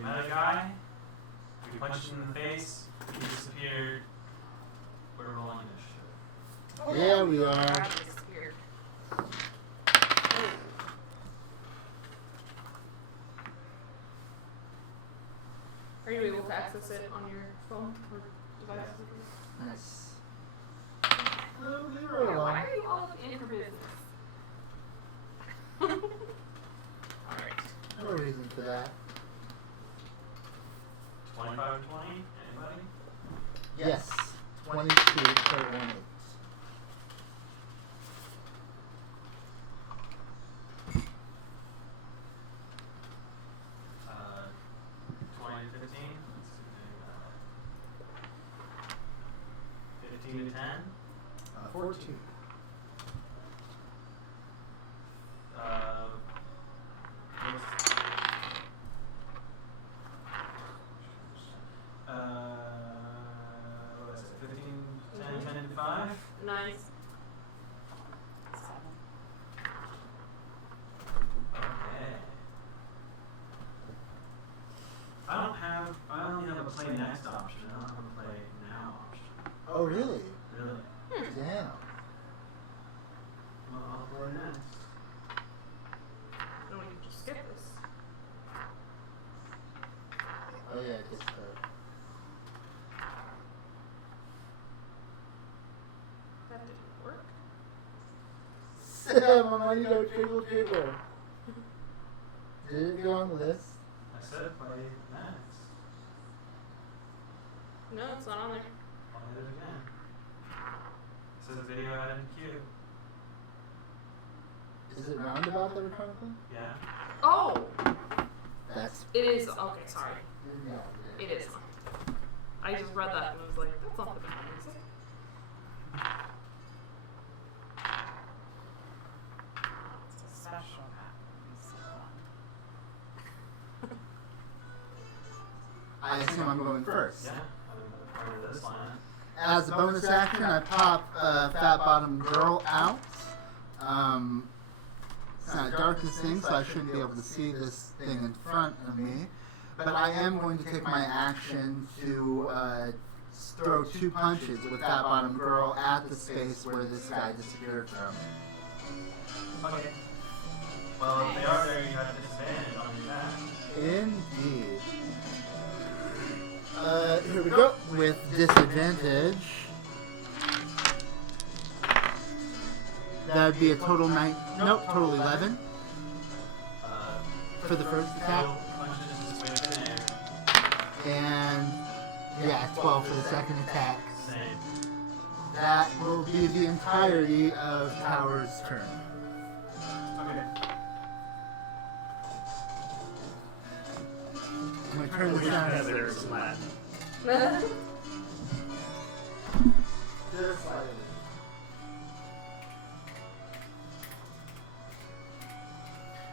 we met a guy, we punched him in the face, he disappeared. We're rolling initiative. Yeah, we are. Disappeared. Are you able to access it on your phone or device? Nice. Leave her alone. Why are you all in for business? Alright. No reason for that. 25 and 20? Anybody? Yes. 22 per 1 8. Uh, 20 to 15? Let's do 15 to 10? 14. What is it? 15, 10, 10 and 5? Nice. Okay. I only have a play next option. I don't have a play now option. Oh, really? Really? Damn. Well, I'll play next. No, we can just skip this. Oh, yeah, it's her. That didn't work. Sam, I need a jiggle jiggle. Did it go on the list? I said play next. No, it's not on there. I'll hit it again. It says video added to queue. Is it roundabout that we're trying to play? Yeah. Oh! That's. It is. Okay, sorry. No, It is. I just read that and was like, that's not the bad music. It's a special map. I assume I'm going first. Yeah. Under this line. As a bonus action, I pop Fat Bottom Girl out. It's not a darkness thing, so I shouldn't be able to see this thing in front of me. But I am going to take my action to throw 2 punches with Fat Bottom Girl at the space where this guy disappeared from. Okay. Well, if they are there, you have disadvantage on your back. Indeed. Here we go. With disadvantage. That would be a total 9. Nope, total 11 for the first attack. And yeah, 12 for the second attack. Same. That will be the entirety of Tower's turn. Okay. I'm going to turn this down. There's some Latin. Just slightly.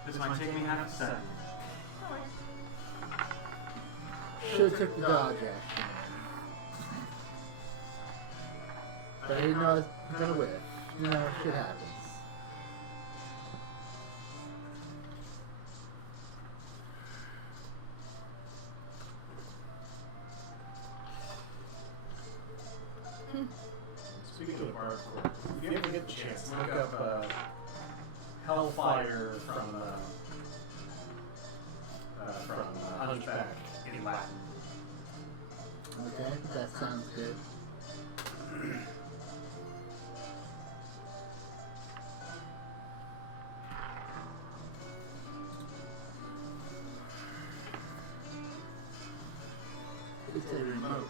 This might take me half a second. Should have took the dodge action. But I didn't know I was going to win. You know, shit happens. Speaking of hardcore, if you ever get the chance, look up Hellfire from Hunchback in Latin. Okay, that sounds good. It's a remote.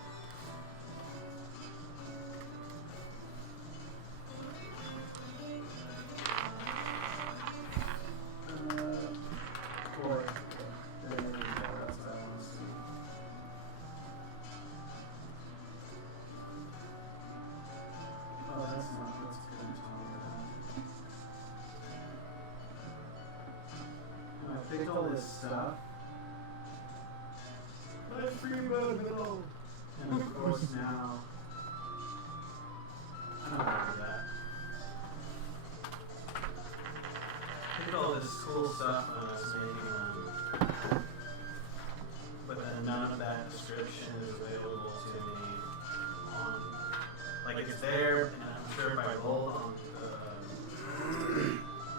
Picked all this stuff. But it's free mode middle. And of course now. I don't know that. Picked all this cool stuff when I was making it's there, and I'm sure if I rolled on the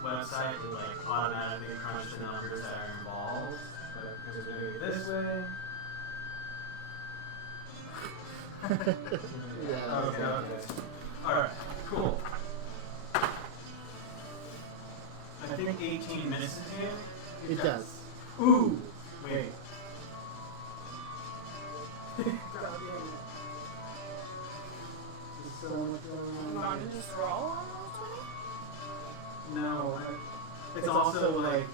website, it would like automatically crunch the numbers that are involved. But because we're doing it this way. Yeah. Okay. Alright, cool. I think 18 misses you. It does. Ooh! Wait. You want to just roll on those 20? No. It's also like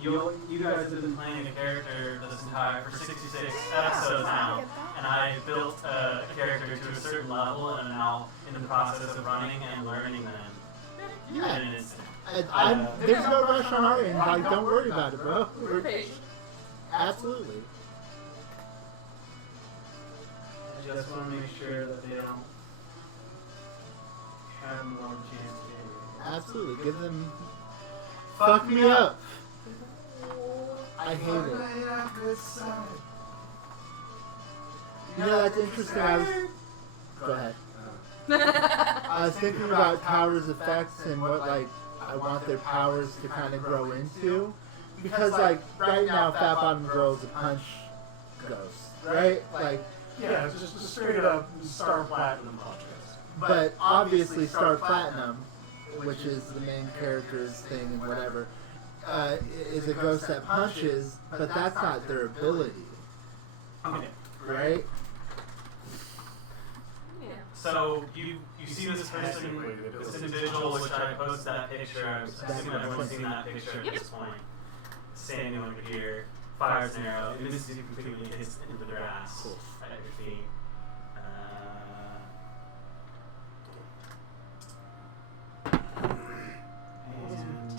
you guys have been playing a character this entire for 66 episodes now, and I built a character to a certain level, and I'm now in the process of running and learning them in Yeah. an instant. There's no rush on our end. Like, don't worry about it, bro. We're patient. Absolutely. I just want to make sure that they don't have more chance to. Absolutely. Give them. Fuck me up. I hate it. You know, that's interesting. Go ahead. I was thinking about Tower's effects and what, like, I want their powers to kind of grow into. Because, like, right now, Fat Bottom Girl is a punch ghost, right? Like, Yeah, just straight up Star Platinum punches. but obviously Star Platinum, which is the main character's thing and whatever, is a ghost that punches, but that's not their ability, Okay. right? Yeah. So you see this person, this individual, which I posted that picture. I assume everyone's seen that picture at this point. Standing over here, fires an arrow, it misses you completely, hits into the grass Cool. at your feet. And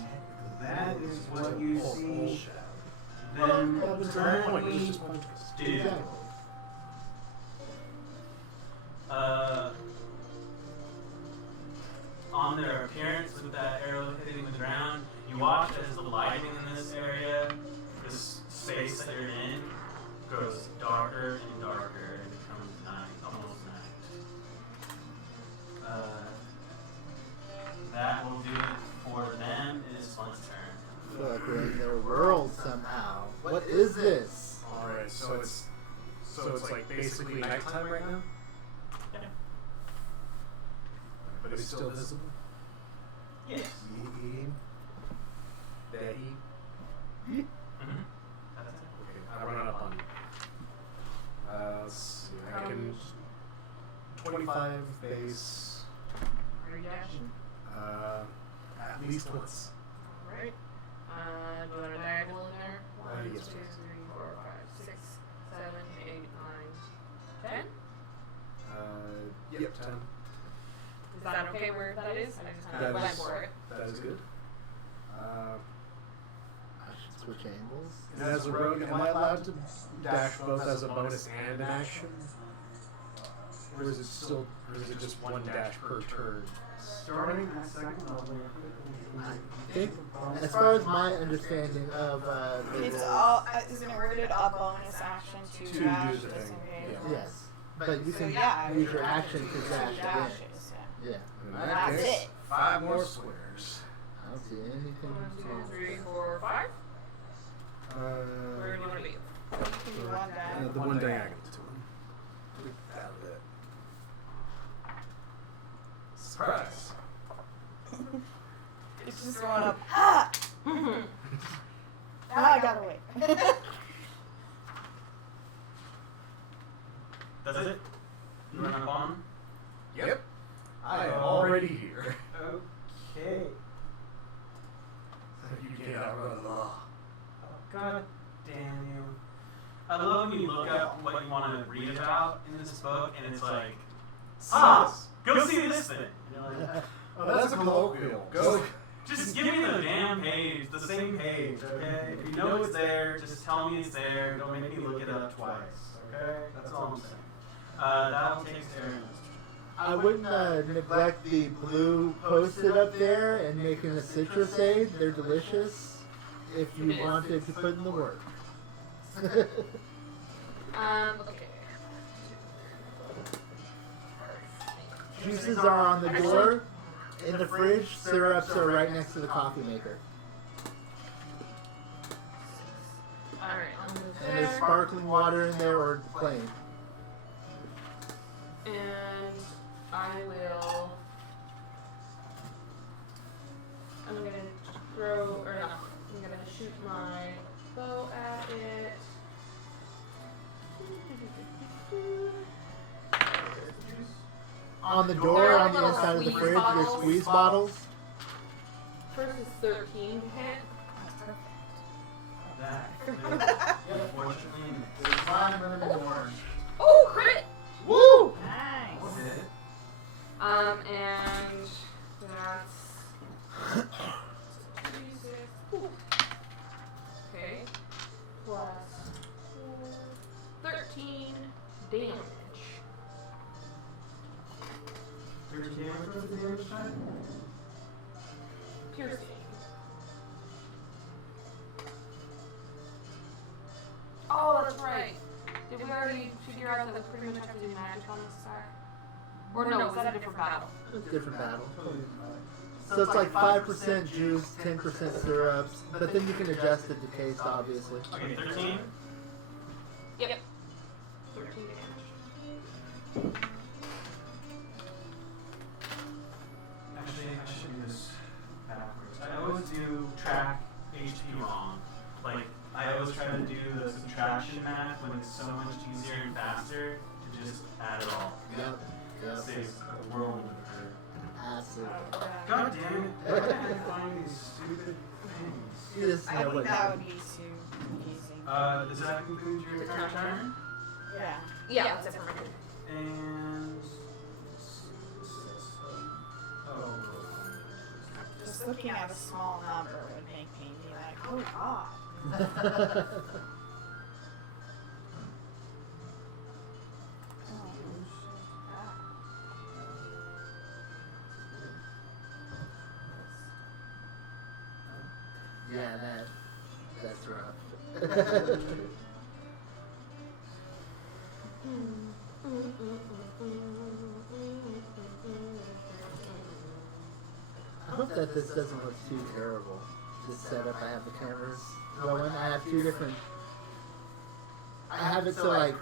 that is what you see. Then currently do. Exactly. On their appearance with that arrow hitting the ground, you watch as the lighting in this area, this space that you're in, grows darker and darker and becomes night, almost night. That will do it for them. It is Flint's turn. I feel like we're in their world somehow. What is this? Alright, so it's like basically nighttime right now? Yeah. But it's still visible? Yes. Eating? They eat? Mm-hmm. That's it. Okay, I run up on you. Let's see, I can 25 base, Are you dashing? at least once. Alright. Do you want a diagonal in there? 1, 2, 3, Yes, 4, 5, 6, 7, 8, 9, 10? Yep, 10. Is that okay where that is? I just kind That of went is- for it. That is good. I should switch angles. And as a rogue, am I allowed to dash both as a bonus and an action? Or is it just one dash per turn? Starting at second level. I think, as far as my understanding of It's all, isn't it worded a bonus action to To dash do the just thing, in case? yeah. yes, but you So can yeah, use your action to two dash again. dashes, yeah. Yeah, In That's case, it. 5 more squares. I don't see anything. 1, 2, 3, 4, 5. Where do you want to be? You can do one dash. The one diagonal to him. Out of it. Surprise! It's just going up. Ha! Now I gotta wait. That's it? You run up on him? Yep. I am already here. Okay. So you get out of the law. God damn you. I love when you look up what you want to read about in this book, and it's like, go see this thing. And you're like, Oh, that's a colloquial. Go. just give me the damn page, the same page, okay? If you know it's there, just tell me it's there. Don't make me look it up twice, okay? That's all I'm saying. That'll take care of it. I wouldn't neglect the blue post-it up there and making a citrus aid. They're delicious if you wanted to put in the work. Okay. Juices are on the door. In the fridge, syrups are right next to the coffee maker. Alright, I'll move And there's there. sparkling water in there or plain. And I will. I'm gonna throw, or no, I'm gonna shoot my bow at it. On the door, on the inside of the fridge, there's squeeze bottles. First is 13 to hit. That unfortunately There's lime, lemon, and orange. Oh, crit! Woo! Nice. was it. And that's. Okay. Plus 13 damage. 13 damage was the damage type? Piercing. Oh, that's right. Did we already figure out that we pretty much have to do magic on this side? Or no, is that a different battle? Different battle. So it's like 5% juice, 10% syrups, but then you can adjust it to taste, obviously. Okay, 13. Yep. 13 damage. Actually, I should do this backwards. I always do track HP wrong. Like, I always try to do the subtraction math when it's so much easier and faster to just add it all. Yep. Yep. Saves a world of hurt. Absolutely. God damn it. Why can't I find these stupid things? You just I know think what that would be too confusing. Does that conclude your current turn? Yeah. Yeah, that's it for me. And... Oh. Just looking at a small number would make me be like, oh god. Yeah, that's rough. I hope that this doesn't look too terrible. This setup, I have the cameras going. I have two different. I have it so like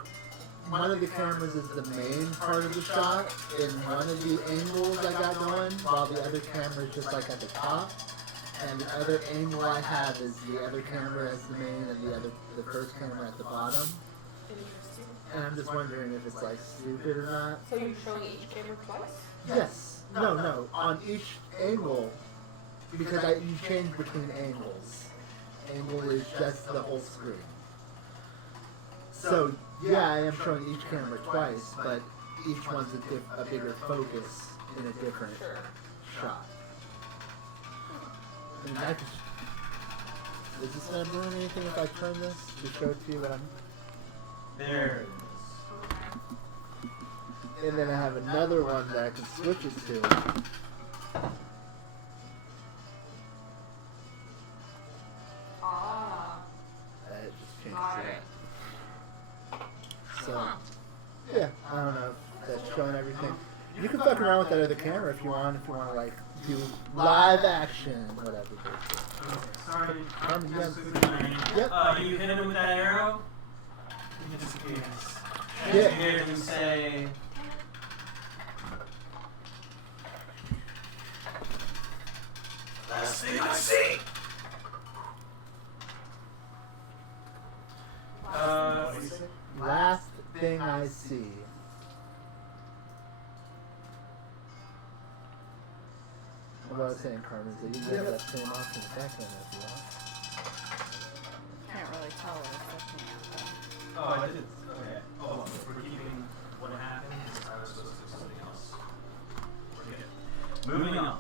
one of the cameras is the main part of the shot, and one of the angles I got going, while the other camera is just like at the top. And the other angle I have is the other camera as the main, and the first camera at the bottom. Interesting. And I'm just wondering if it's like stupid or not. So you're showing each camera twice? Yes. No. On each angle, because you change between angles. Angle is just the whole screen. So yeah, I am showing each camera twice, but each one's a bigger focus in a different shot. And I just, is this gonna ruin anything if I turn this to show to you what I'm? There it is. And then I have another one that I can switch it to. Ah. It just changes Got it. it. So, yeah, I don't know if that's showing everything. You can fuck around with that other camera if you want to like do live action, whatever. Okay, sorry. Um, yeah. Just quickly learning. Yep. You hit him with that arrow, he disappears. Yeah. You hear him say, "Last thing I see." What do you say? Last thing I see. What was I saying, Carmen? Is that you can have that same option with that camera if you want. Can't really tell what it's looking at though. Oh, I did. Okay. Oh, we're keeping what happened. I was supposed to do something else. We're good. Moving on.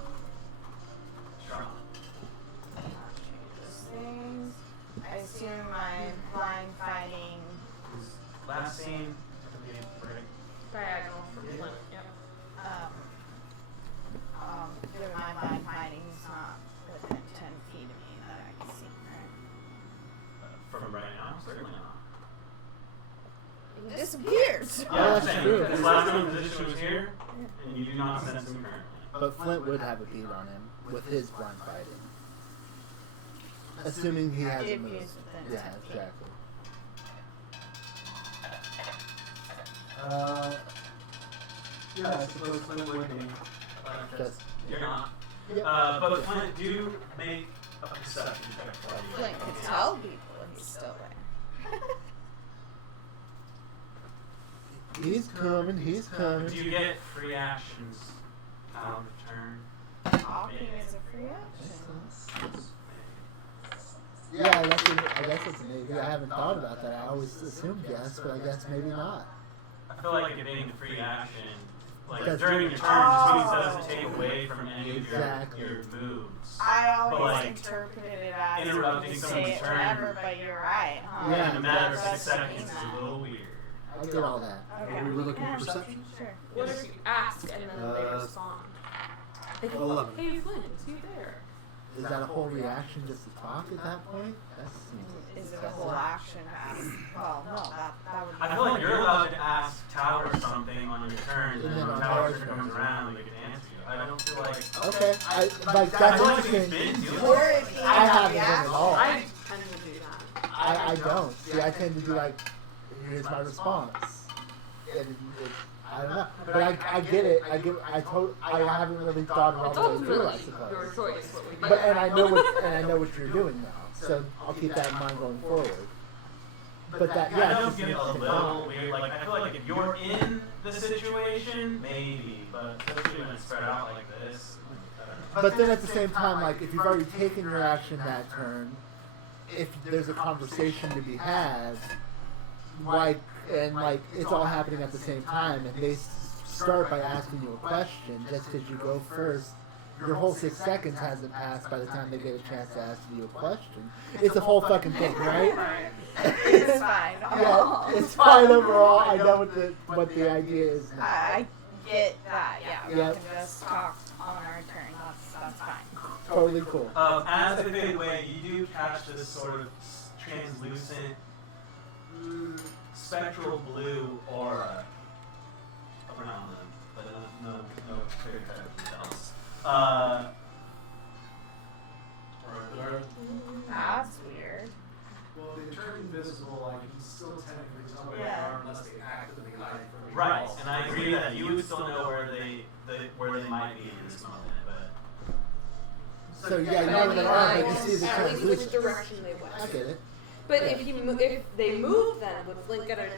Charlotte. Changes things. I assume I'm blind fighting. Last scene. Right. Diagonal from Yeah. Flint. Yep. Given my blind fighting is not within 10 feet of me that I can see, right? From right now, certainly not. He disappears. Yeah, that's same. true. His last known position was here. and you do not sense him currently. But Flint would have a beat on him with his blind fighting. Assuming he has a If move. he's within Yeah, 10 feet. exactly. Yeah, I suppose Flint would be. Just You're not. Yep. But Flint, do make a perception check for you. Flint can tell people he's still there. He's coming, he's coming. Do you get free actions out of turn? Talking is a free action. Yeah, I guess it's maybe. I haven't thought about that. I always assumed yes, but I guess maybe not. I feel like it being a free action, like That's during your true. turn, just means it doesn't take away from any of Exactly. your moves. I always But, like, interpreted it as interrupting you someone's say it turn. whenever, but you're right, huh? Yeah, In a matter of That's 6 what I seconds is mean a little weird. I get all that. Okay. Are we looking Yeah, at perception? Sure. What if you ask and then they respond? They go, 11. hey Flint, is he there? Is that a whole reaction just to talk at that point? That's Is it a whole action? Well, no, that would be. I feel like you're allowed to ask Tower something on your turn, and then when Tower's turn comes around, they can answer you. I don't feel like. okay. Like I that's feel like you've interesting. been doing Or it. if he I has a haven't been at reaction. all. I tend to do that. I don't. See, I tend to be like, here's my response. And I don't know, but I get it. I haven't really thought It's about all the way through. I ultimately your suppose. choice what we do. But and I know what you're doing now, so I'll keep that in mind going forward. But that I yeah, know it's it's just a interesting. little weird. Like I feel like if you're in the situation, maybe, but especially when it's spread out like this. I don't know. But then at the same time, like if you've already taken your action that turn, if there's a conversation to be had, like and like it's all happening at the same time, and they start by asking you a question just because you go first. Your whole 6 seconds hasn't passed by the time they get a chance to ask you a question. It's a whole fucking thing, right? It's fine. Yeah, it's fine overall. I know what the idea is now. I get that, yeah. We Yep. can just talk on our turn. That's fine. Totally cool. As they fade away, you do catch this sort of translucent, spectral blue aura around them, but no clear cut details. That's weird. Well, they turn invisible, like, you can still technically tell where they Yeah. are unless they actively hide from you. Right, and I agree that you would still know where they might be in this moment, but So yeah, you know where they are, but you see the at least which translucent. direction they went. I get it. But if they move, then would Flint get an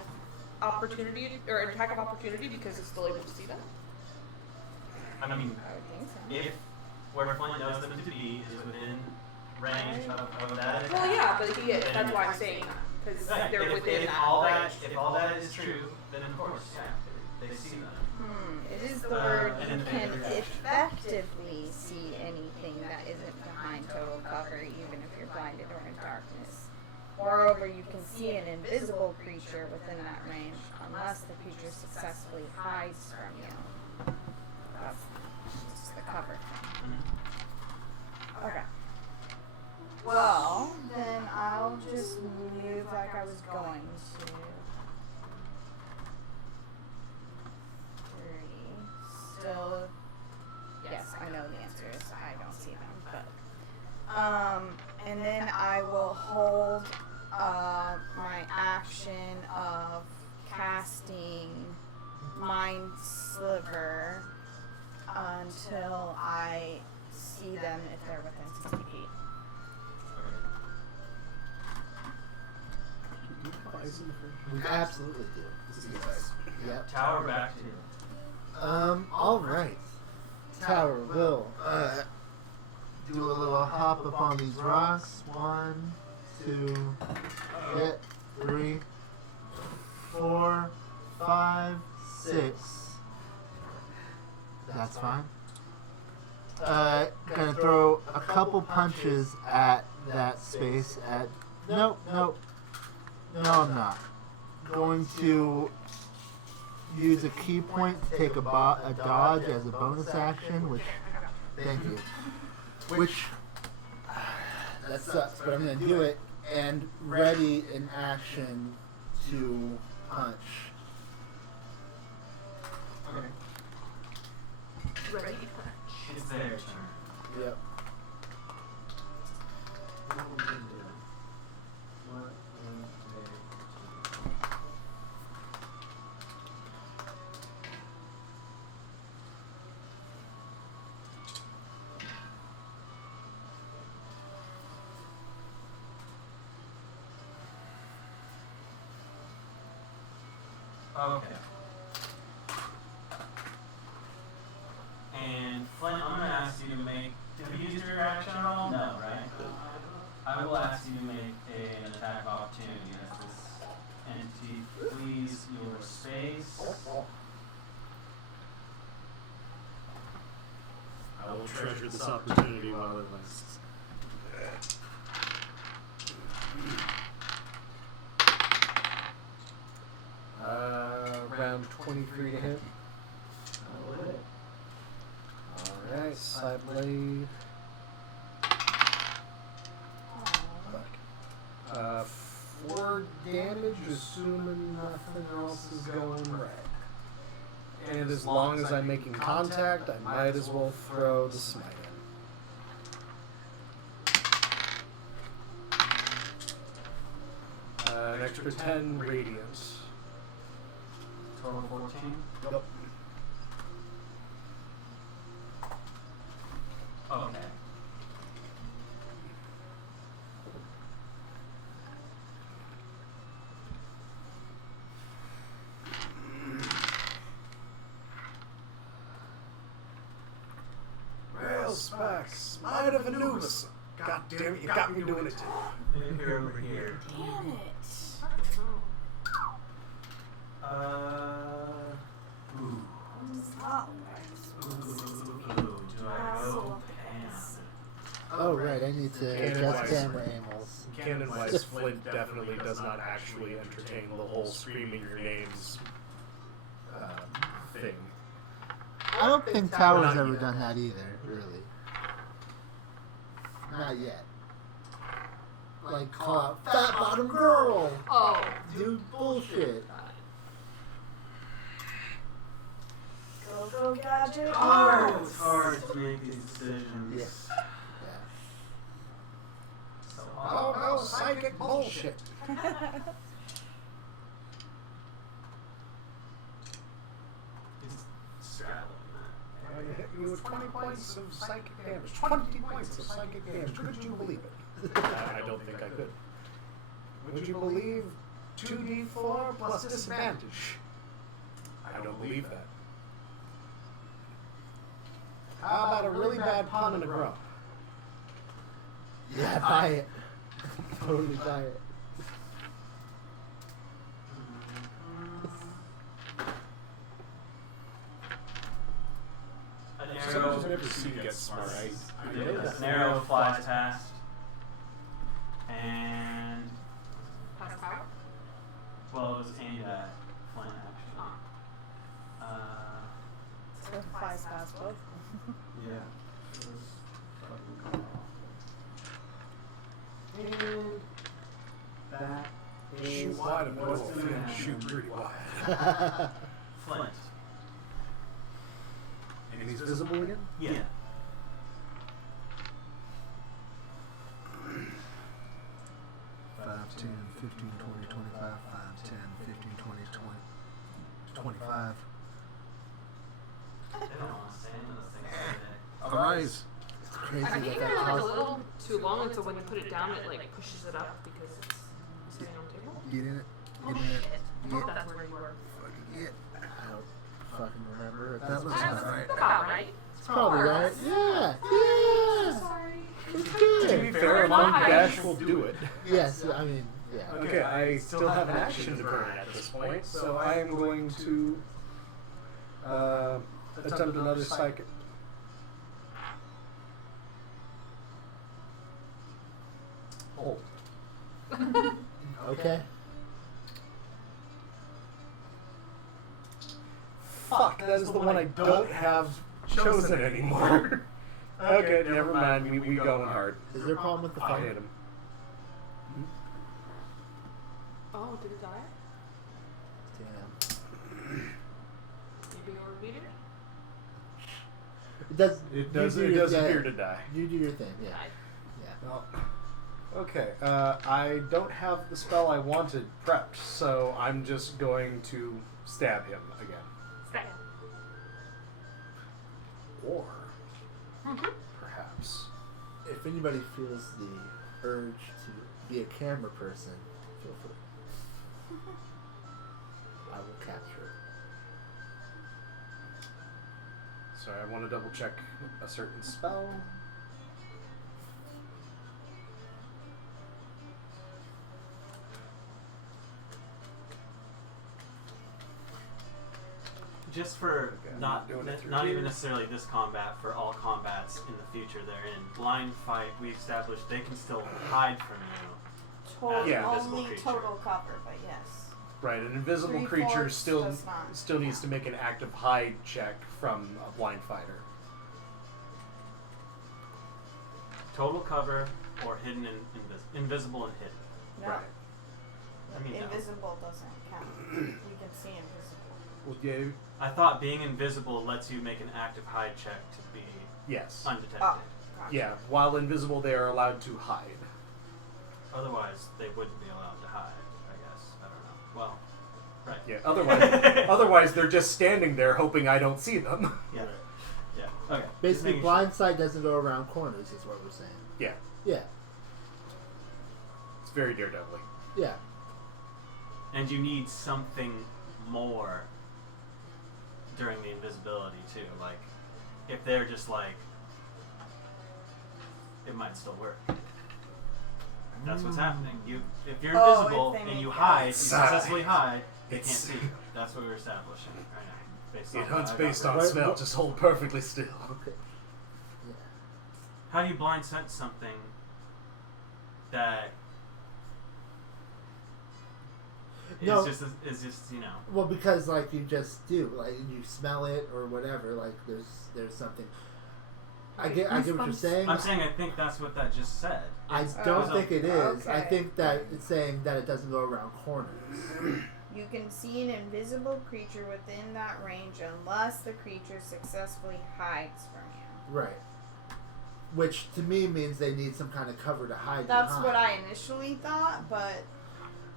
opportunity or an attack of opportunity because he's still able to see them? I mean, I would think so. if where Flint knows them to be is within range of that. Well, yeah, but that's why I'm saying that because Right, they're within if that all range. if all that is true, then of course, yeah, they see them. It is the word and you then can they react. effectively see anything that isn't behind total cover, even if you're blinded or in darkness. Moreover, you can see an invisible creature within that range unless the creature successfully hides from you. That's just the cover thing. Okay. Well, then I'll just move like I was going to. 3. Still, yes, I know the answer is I don't see them, but and then I will hold my action of casting Mind Sliver until I see them if they're within 60 feet. We absolutely do. Yep. Tower back to you. All right. Tower will do a little hop upon these rocks. 1, 2, 3, 4, 5, 6. That's fine. Gonna throw a couple punches at that space. Nope. No, I'm not. Going to use a key point to take a dodge as a bonus action, which, thank you. Which, that sucks, but I'm going to do it, and ready in action to punch. Okay. Ready to punch. It's their turn. Yep. What will they do? What will they do? Okay. And Flint, I'm gonna ask you to make. Have you used your action at all? No, right? I will ask you to make an attack of opportunity as this entity flees your space. I will treasure this opportunity while it lasts. Round 23 to hit. Alright, side blade. 4 damage, assuming nothing else is going right. And as long as I'm making contact, I might as well throw the smite in. An extra 10 radiant. Total 14. Yep. Okay. Rail specs, might of Anubis. God damn it, you got me doing it too. Here over here. Damn it. Ooh. Oh, Ooh, do I go pants? Oh, right, I need to adjust Cannon-wise. camera angles. Canon-wise, Flint definitely does not actually entertain the whole screaming your names thing. I don't think Tower's ever done that either, really. Not yet. Like, call out, fat bottom girl! Oh. Do bullshit. go gadget. Oh, it's hard to make these decisions. Yes. Yeah. So Oh no, psychic bullshit. It's straddling I hit you with 20 points of psychic damage. 20 points of psychic damage. Could you believe it? I don't think I could. Would you believe 2d4 plus disadvantage? I don't believe that. How about a really bad pun and a groan? Yeah, buy it. Totally buy it. that. Sometimes whenever C gets smart, I know A that. arrow flies past. And Pass power? well, it was aimed at Flint actually. So it flies past both. Yeah. And that is Shoot wide of what's no gonna offense, happen. shoot pretty wide. Flint. And he's visible again? Yeah. 5, 10, 15, 20, 25, 5, 10, 15, 20, 25. They don't want to say any of those things today. Arise. It's crazy I think that you that got like a costs. little too long, and so when you put it down, it like pushes it up because it's sitting on the table. Get in it. Oh Get in it. shit! I thought Get. that's where you were. Fucking get. I don't fucking remember. If That that's looks That's right. about right. It's probably right. Yeah. Yeah. Sorry. It's To be good. fair, a monk dash will do it. Yes, I mean, yeah. Okay, I still have an action to burn at this point, so I am going to attempt another psychic. Hold. Okay. Fuck, that is the one I don't have chosen anymore. Okay, never mind. We going hard. Is there a problem with the I fight? hit him. Oh, did it die? Damn. Maybe you repeat it? It does. It does you do your appear thing. to die. You do your thing. Yeah. Yeah. Well, okay. I don't have the spell I wanted prepped, so I'm just going to stab him again. Second. Or Mm-hmm. perhaps. If anybody feels the urge to be a camera person, feel free. I will capture it. Sorry, I want to double check a certain spell. Just for Okay, I'm not doing it through not here. even necessarily this combat, for all combats in the future they're in. Blind fight, we established they can still hide from you. Total, Yeah. Invisible only creature. total cover, but yes. Right, an invisible 3/4 creature still does not needs to make an active hide check from a blind fighter. Total cover or hidden and invisible and hidden. No. Right. I mean, no. Invisible doesn't count. We can see invisible. Well, yeah, I thought being invisible lets you make an active hide check to be yes. undetected. Oh, gotcha. Yeah, while invisible, they are allowed to hide. Otherwise, they wouldn't be allowed to hide. I guess I don't know. Well, right. Yeah. Otherwise, they're just standing there hoping I don't see them. Yeah. Yeah. Okay. Just Basically, making blind sight doesn't go around corners, is what we're saying. Yeah, Yeah. it's very daredevil. Yeah. And you need something more during the invisibility too. Like, if they're just like, it might still work. That's what's happening. If you're Oh, invisible if they and you make hide, you that. successfully hide, they It's- can't see you. That's what we're establishing right now. Based It on hunts what I based got on right. What- smell. what- Just hold perfectly still. Okay. Yeah. How do you blind sense something that No. is just you know? Well, because like you just do, like you smell it or whatever. Like there's something. I get what you're saying. I'm saying I think that's what that just said. I It's- don't it was think it is. I Okay. think that it's saying that it doesn't go around corners. You can see an invisible creature within that range unless the creature successfully hides from you. Right. Which to me means they need some kind of cover to hide That's behind. what I initially thought, but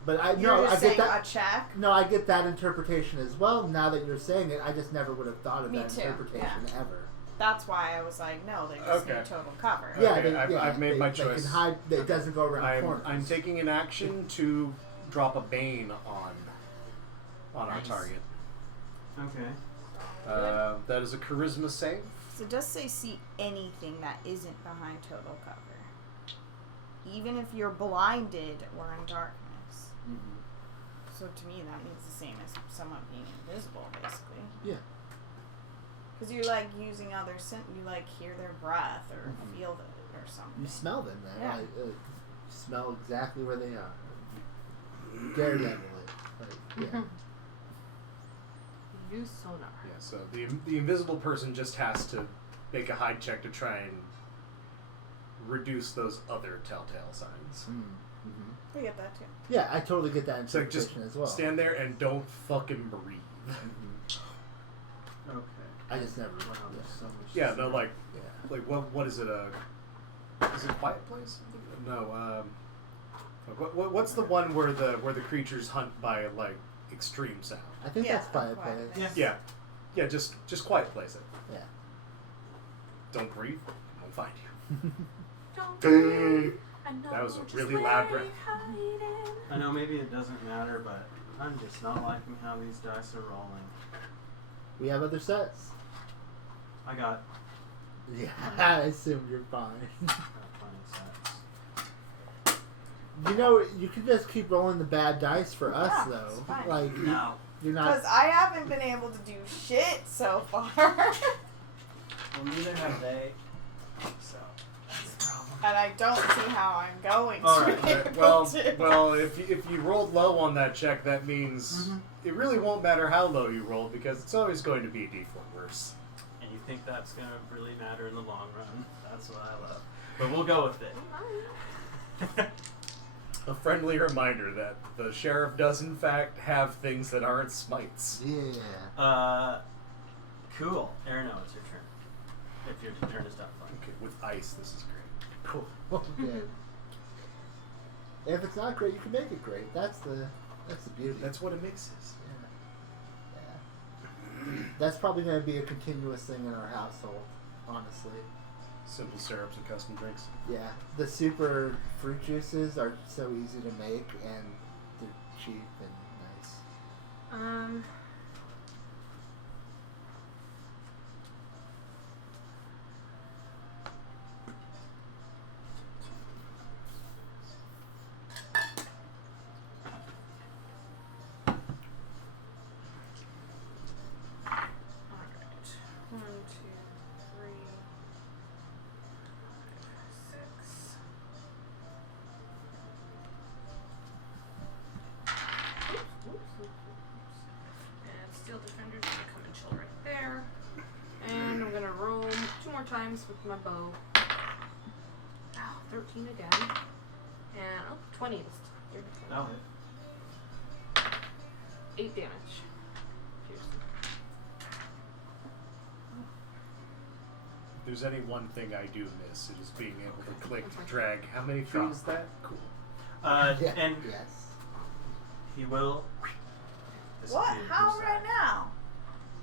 But I you're no, just I get saying that. a check. No, I get that interpretation as well. Now that you're saying it, I just never would have thought of Me that too, interpretation ever. That's why I was like, no, they just Okay. need total cover. Yeah, Okay, they, I've made my They choice. can hide. It doesn't go around corners. I'm taking an action to drop a bane on our Nice. target. Okay. That is a charisma save. So just say see anything that isn't behind total cover. Even if you're blinded or in darkness. Mm-hmm. So to me that means the same as someone being invisible, basically. Yeah. Because you're like using other you like hear their breath or Mhm. feel it or something. You smell them, man. Yeah. Like, you smell exactly where they are. Daredevil it. Like, yeah. Use sonar. Yeah, so the invisible person just has to make a hide check to try and reduce those other telltale signs. Mm-hmm. I get that too. Yeah, I totally get that So just interpretation as well. stand there and don't fucking breathe. Mhm. Okay. I just never. Wow, Yeah. there's so much. Yeah, no, like Yeah. what is it? Is it Quiet Place? No. What's the one where the creatures hunt by like extreme sound? I think Yeah, that's Quiet Quiet Place. Place. Yeah, just Quiet Place it. Yeah. Don't breathe. I won't find you. Don't I know That was a just really where loud breath. you're hiding. I know maybe it doesn't matter, but I'm just not liking how these dice are rolling. We have other sets. I got Yeah, I assume you're fine. plenty of sets. You know, you could just keep rolling the bad dice for us, Yeah, though. it's fine. Like, No. you're Because not. I haven't been able to do shit so far. Well, neither have they. So that's the problem. And I don't see how I'm going All to right, be able Well, to. well, if you rolled low on that check, that means Mhm. it really won't matter how low you roll because it's always going to be a D4 worse. And you think that's gonna really matter in the long run? That's what I love. But we'll go with it. A friendly reminder that the sheriff does in fact have things that aren't smites. Yeah. Cool. Erno, it's your turn. if your turn is done. Okay, with ice, this is great. Cool. Okay. If it's not great, you can make it great. That's the beauty. That's what it mixes. Yeah. That's probably going to be a continuous thing in our household, honestly. Simple syrups and custom drinks. Yeah. The super fruit juices are so easy to make, and they're cheap and nice. Times with my bow. Oh, 13 again. And 20. No. 8 damage. If there's any one thing I do miss, it is being able to click, drag. How many feet is that? Cool. And Yes. he will. What? How right now?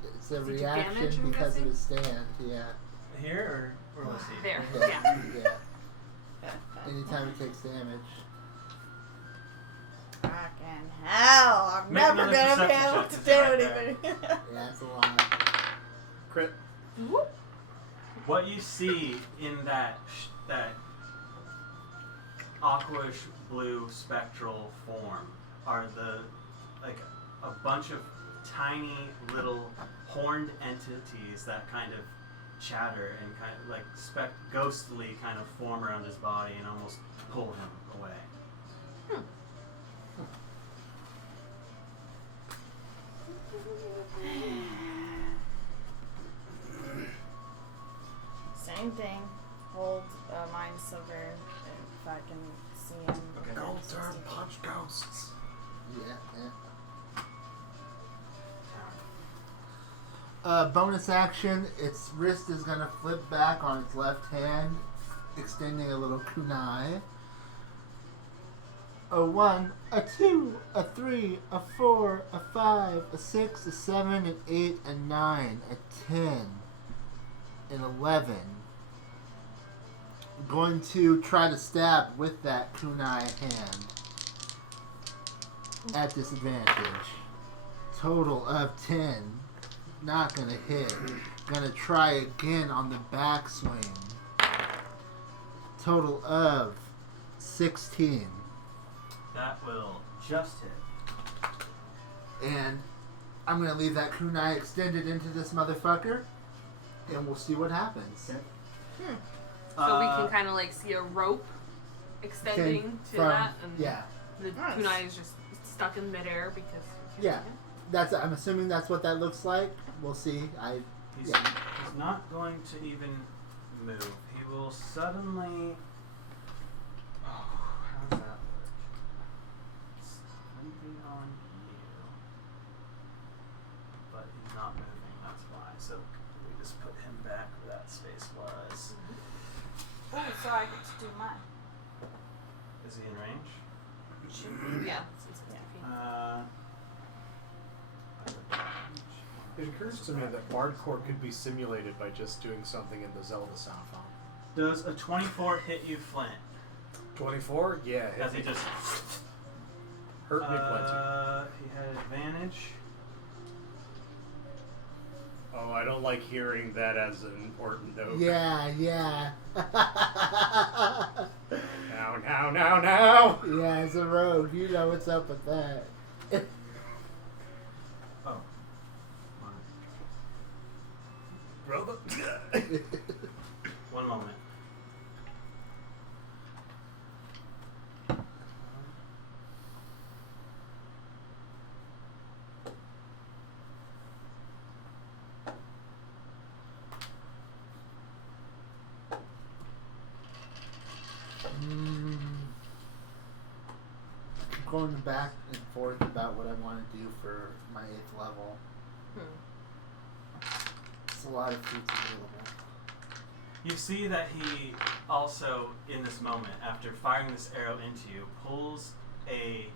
It's a Does it do reaction damage, I'm because of guessing? his stand, yeah. Here or was he? There. Yeah. Yeah. Yeah. Anytime it takes damage. Fucking hell! I'm Make never another gonna be perception able check to to do see right anything. Yeah, it's a lot. Crit. Whoop. What you see in that aquish blue spectral form are a bunch of tiny little horned entities that kind of chatter and kind of like ghostly kind of form around his body and almost pull him away. Same thing. Hold Mind Silver if I can see him. Okay. Gold turn punch ghosts. Yeah. Bonus action, its wrist is going to flip back on its left hand, extending a little kunai. A 1, a 2, a 3, a 4, a 5, a 6, a 7, an 8, a 9, a 10, an 11. Going to try to stab with that kunai hand at disadvantage. Total of 10. Not gonna hit. Gonna try again on the backswing. Total of 16. That will just hit. And I'm gonna leave that kunai extended into this motherfucker, and we'll see what happens. Okay. So we can kind of like see a rope extending to that, and yeah, the Nice. kunai is just stuck in midair because. yeah. I'm assuming that's what that looks like. We'll see. He's Yeah. not going to even move. He will suddenly. Oh, how does that work? It's 20 on you. But he's not moving, that's why. So we just put him back where that space was. Oh, so I get to do mine. Is he in range? Yeah. It's 60 feet. It occurs to me that Bardcore could be simulated by just doing something in the Zelda sound font. Does a 24 hit you, Flint? 24? Yeah, Does he hit me. just Hurt me plenty. He had advantage. Oh, I don't like hearing that as an important note. Yeah. Now. Yeah, as a rogue, you know what's up with that. Oh. Brother. One moment. I'm going back and forth about what I want to do for my 8th level. It's a lot of fruits available. You see that he also, in this moment, after firing this arrow into you, pulls a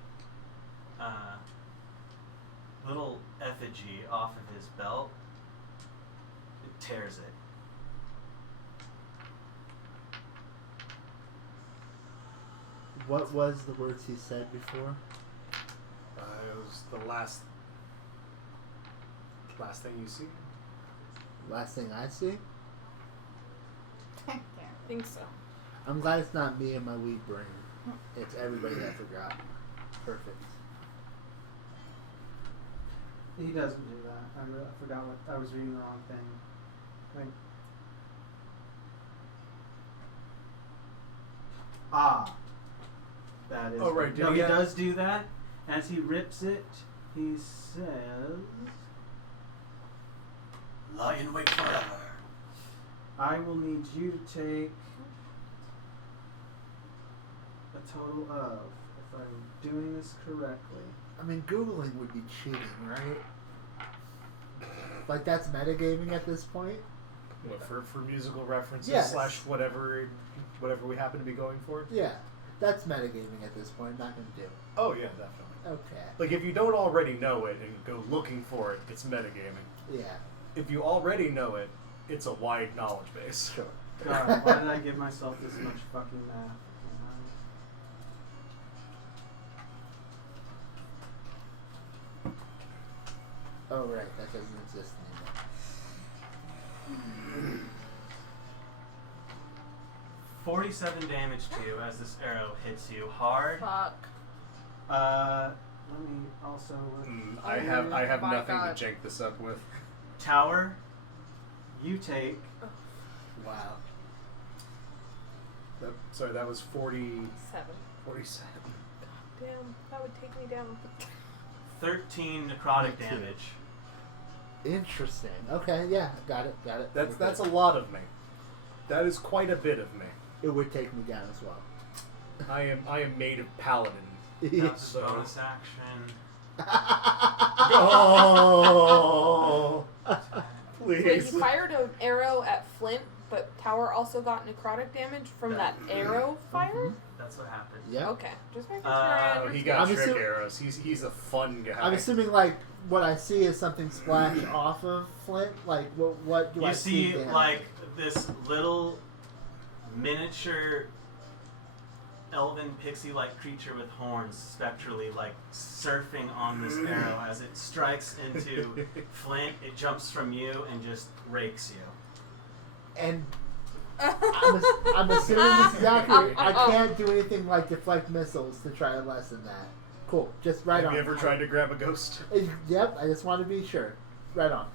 little effigy off of his belt. It tears it. What was the words he said before? It was the last thing you see. Last thing I see? Yeah. I think so. I'm glad it's not me and my weak brain. It's everybody that forgot. Perfect. He doesn't do that. I forgot what I was reading the wrong thing. Wait. Ah. That is. Oh, right. No, Did he he does do that. As he rips it, he says, Lie in wait forever. I will need you to take a total of, if I'm doing this correctly. I mean, Googling would be cheating, right? Like, that's metagaming at this point? What, for musical references Yes. / whatever we happen to be going for? Yeah. That's metagaming at this point. Not going to do. Oh, yeah, definitely. Okay. Like, if you don't already know it and go looking for it, it's metagaming. Yeah. If you already know it, it's a wide knowledge base. Sure. God, why did I give myself this much fucking math? Oh, right. That doesn't exist anymore. 47 damage to you as this arrow hits you hard. Fuck. Let me also look. I have my nothing God. to jank this up with. Tower, You take Wow. Sorry, that was 47. 7. Damn, that would take me down. 13 necrotic damage. Interesting. Okay, yeah. Got it. That's a lot of me. That is quite a bit of me. It would take me down as well. I am made of paladin. That's So- a bonus action. Oh, Wait, please. he fired an arrow at Flint, but Tower also got necrotic damage from that arrow fire? That's what happened. Yep. Okay, just making sure Oh, I Oh, he understand. got I'm trick assu- arrows. He's a fun guy. I'm assuming, like, what I see is something splash off of Flint. Like, what do I You see, damage? like, this little miniature elven pixie-like creature with horns spectrally, like, surfing on this arrow as it strikes into Flint. It jumps from you and just rakes you. And I'm assuming this is accurate. I can't do anything like deflect missiles to try to lessen that. Cool. Just right on. Have you ever tried to grab a ghost? Yep. I just want to be sure. Right on.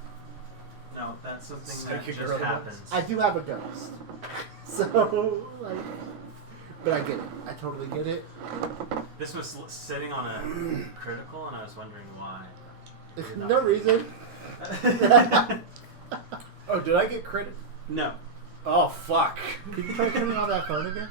No, that's something that Psychic just early happens. I do have a ghost. So, like, but I get it. I totally get it. This was sitting on a critical, and I was wondering why. No reason. Oh, did I get crit? No. Oh, fuck. Can you try turning on that phone again?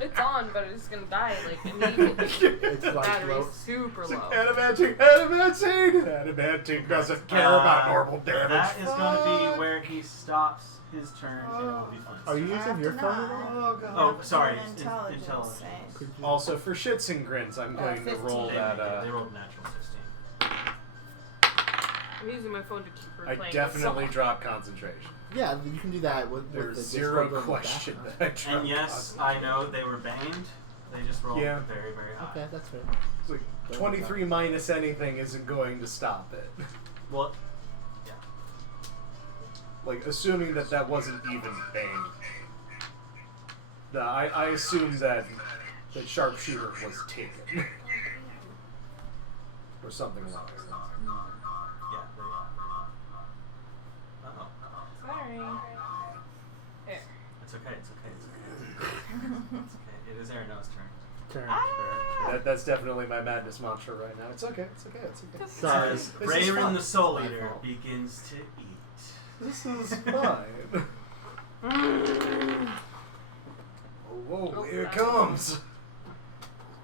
It's on, but it's gonna die like immediately. It's like Battery's low. super low. Adamanting! Adamanting doesn't care about normal damage. That is going to be where he stops his turn, and it will be fun. Are you I using have your to phone at not. all? Oh, God. Oh, sorry. An intelligence Intelligence. save. Could you- Also, for shits and grins, I'm going to 15. roll They, that. they rolled natural 16. I'm using my phone to keep I replaying. definitely the song. drop concentration. Yeah, you can do that with There's the zero Discord on the question background. that I drop And yes, I know they were banned. They just rolled Yeah. very, very high. Okay, that's fair. It's like 23 minus anything isn't going to stop it. Well, yeah. Like, assuming that wasn't even banned. No, I assume that sharpshooter was taken. Or something along those lines. Yeah. Uh-oh. Sorry. There. It's okay. It's okay. It's okay. It's okay. It is Arano's turn. Turn. That's definitely my madness mantra right now. It's okay. It's okay. It's okay. Sorry. As This is Rayron fun. the Soul It's my Eater fault. begins to eat. This is fine. Whoa, Oh, here it that- comes.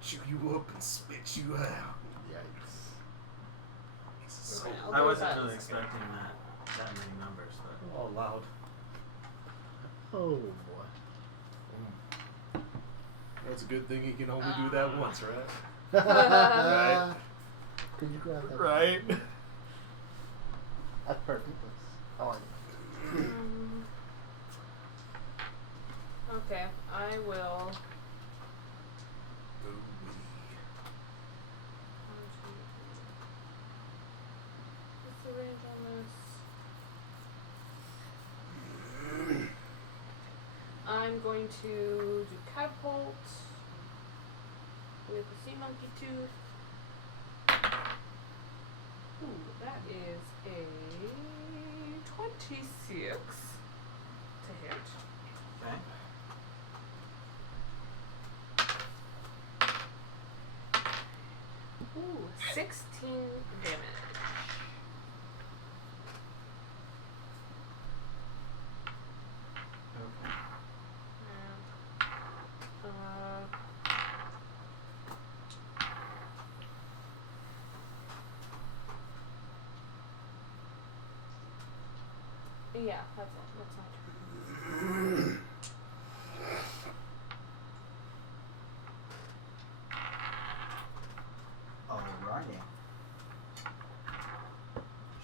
Chew you up and spit you out. Yikes. So I wasn't really expecting that many numbers, but all loud. Oh boy. That's a good thing he can only do that once, right? Right. Could you grab that? Right. That's perfect. That's all I need. Okay, I will. What's the range on this? I'm going to do catapult with the sea monkey tooth. Ooh, that is a 26 to hit. Okay. Ooh, 16 damage. Okay. Yeah, that's it. That's not true. Alrighty.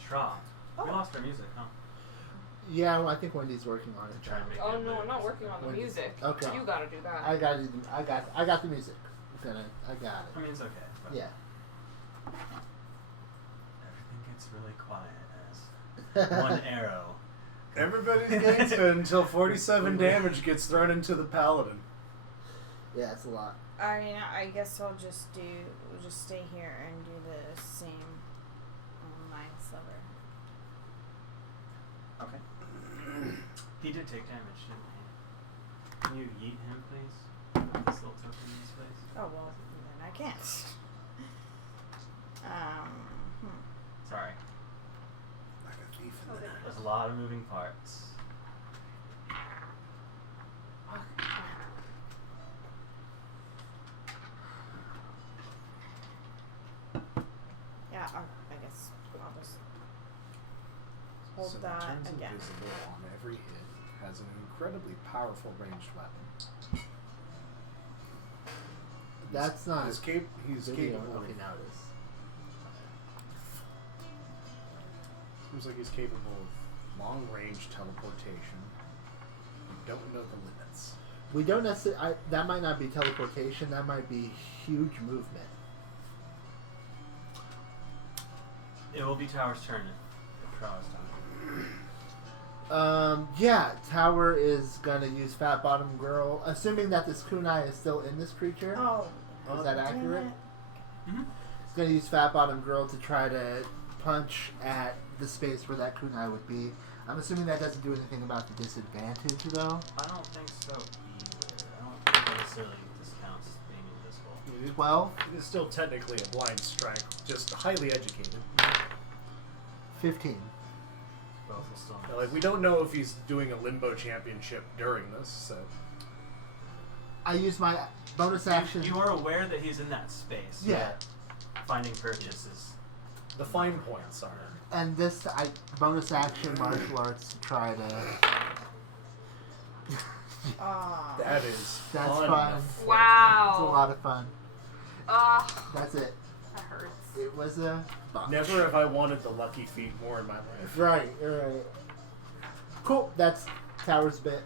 Shra. We Oh. lost our music, huh? Yeah, well, I think Wendy's working on it. Trying to make Oh it no, move. I'm not working on the Wendy's- music. okay. You gotta do that. I got the music. I got I mean, it's okay. it. But Yeah. Everything gets really quiet as one arrow. Everybody's gangsta until 47 damage gets thrown into the paladin. Yeah, it's a lot. I mean, I guess we'll just stay here and do the same Mind Sliver. Okay. He did take damage, didn't he? Can you yeet him, please? This little token in his face. Oh well, then I can't. Sorry. Like a thief in the night. There's a lot of moving parts. Yeah, I guess I'll just hold So that turns again. invisible on every hit. Has an incredibly powerful ranged weapon. That's not He's video. capable. Okay, now it is. Seems like he's capable of long range teleportation. You don't know the limits. We don't necessarily. That might not be teleportation. That might be huge movement. It will be Tower's turn if Shra's done. Yeah, Tower is gonna use Fat Bottom Girl, assuming that this kunai is still in this creature. Oh, Is that damn accurate? it. Mm-hmm. It's gonna use Fat Bottom Girl to try to punch at the space where that kunai would be. I'm assuming that doesn't do anything about the disadvantage, though. I don't think so either. I don't think necessarily discounts being invisible. 12, It is still technically a blind strike, just highly educated. 15. Both will still miss. Now, like, we don't know if he's doing a limbo championship during this, so I use my bonus action. You are aware that he's in that space. Yeah. Finding purchase is. the fine points are. And this, bonus action martial arts to try to. That is That's fun. fun. Wow. It's a lot of fun. Ugh, That's it. that hurts. It was a botch. Never have I wanted the lucky feat more in my life. Right. Cool. That's Tower's bit.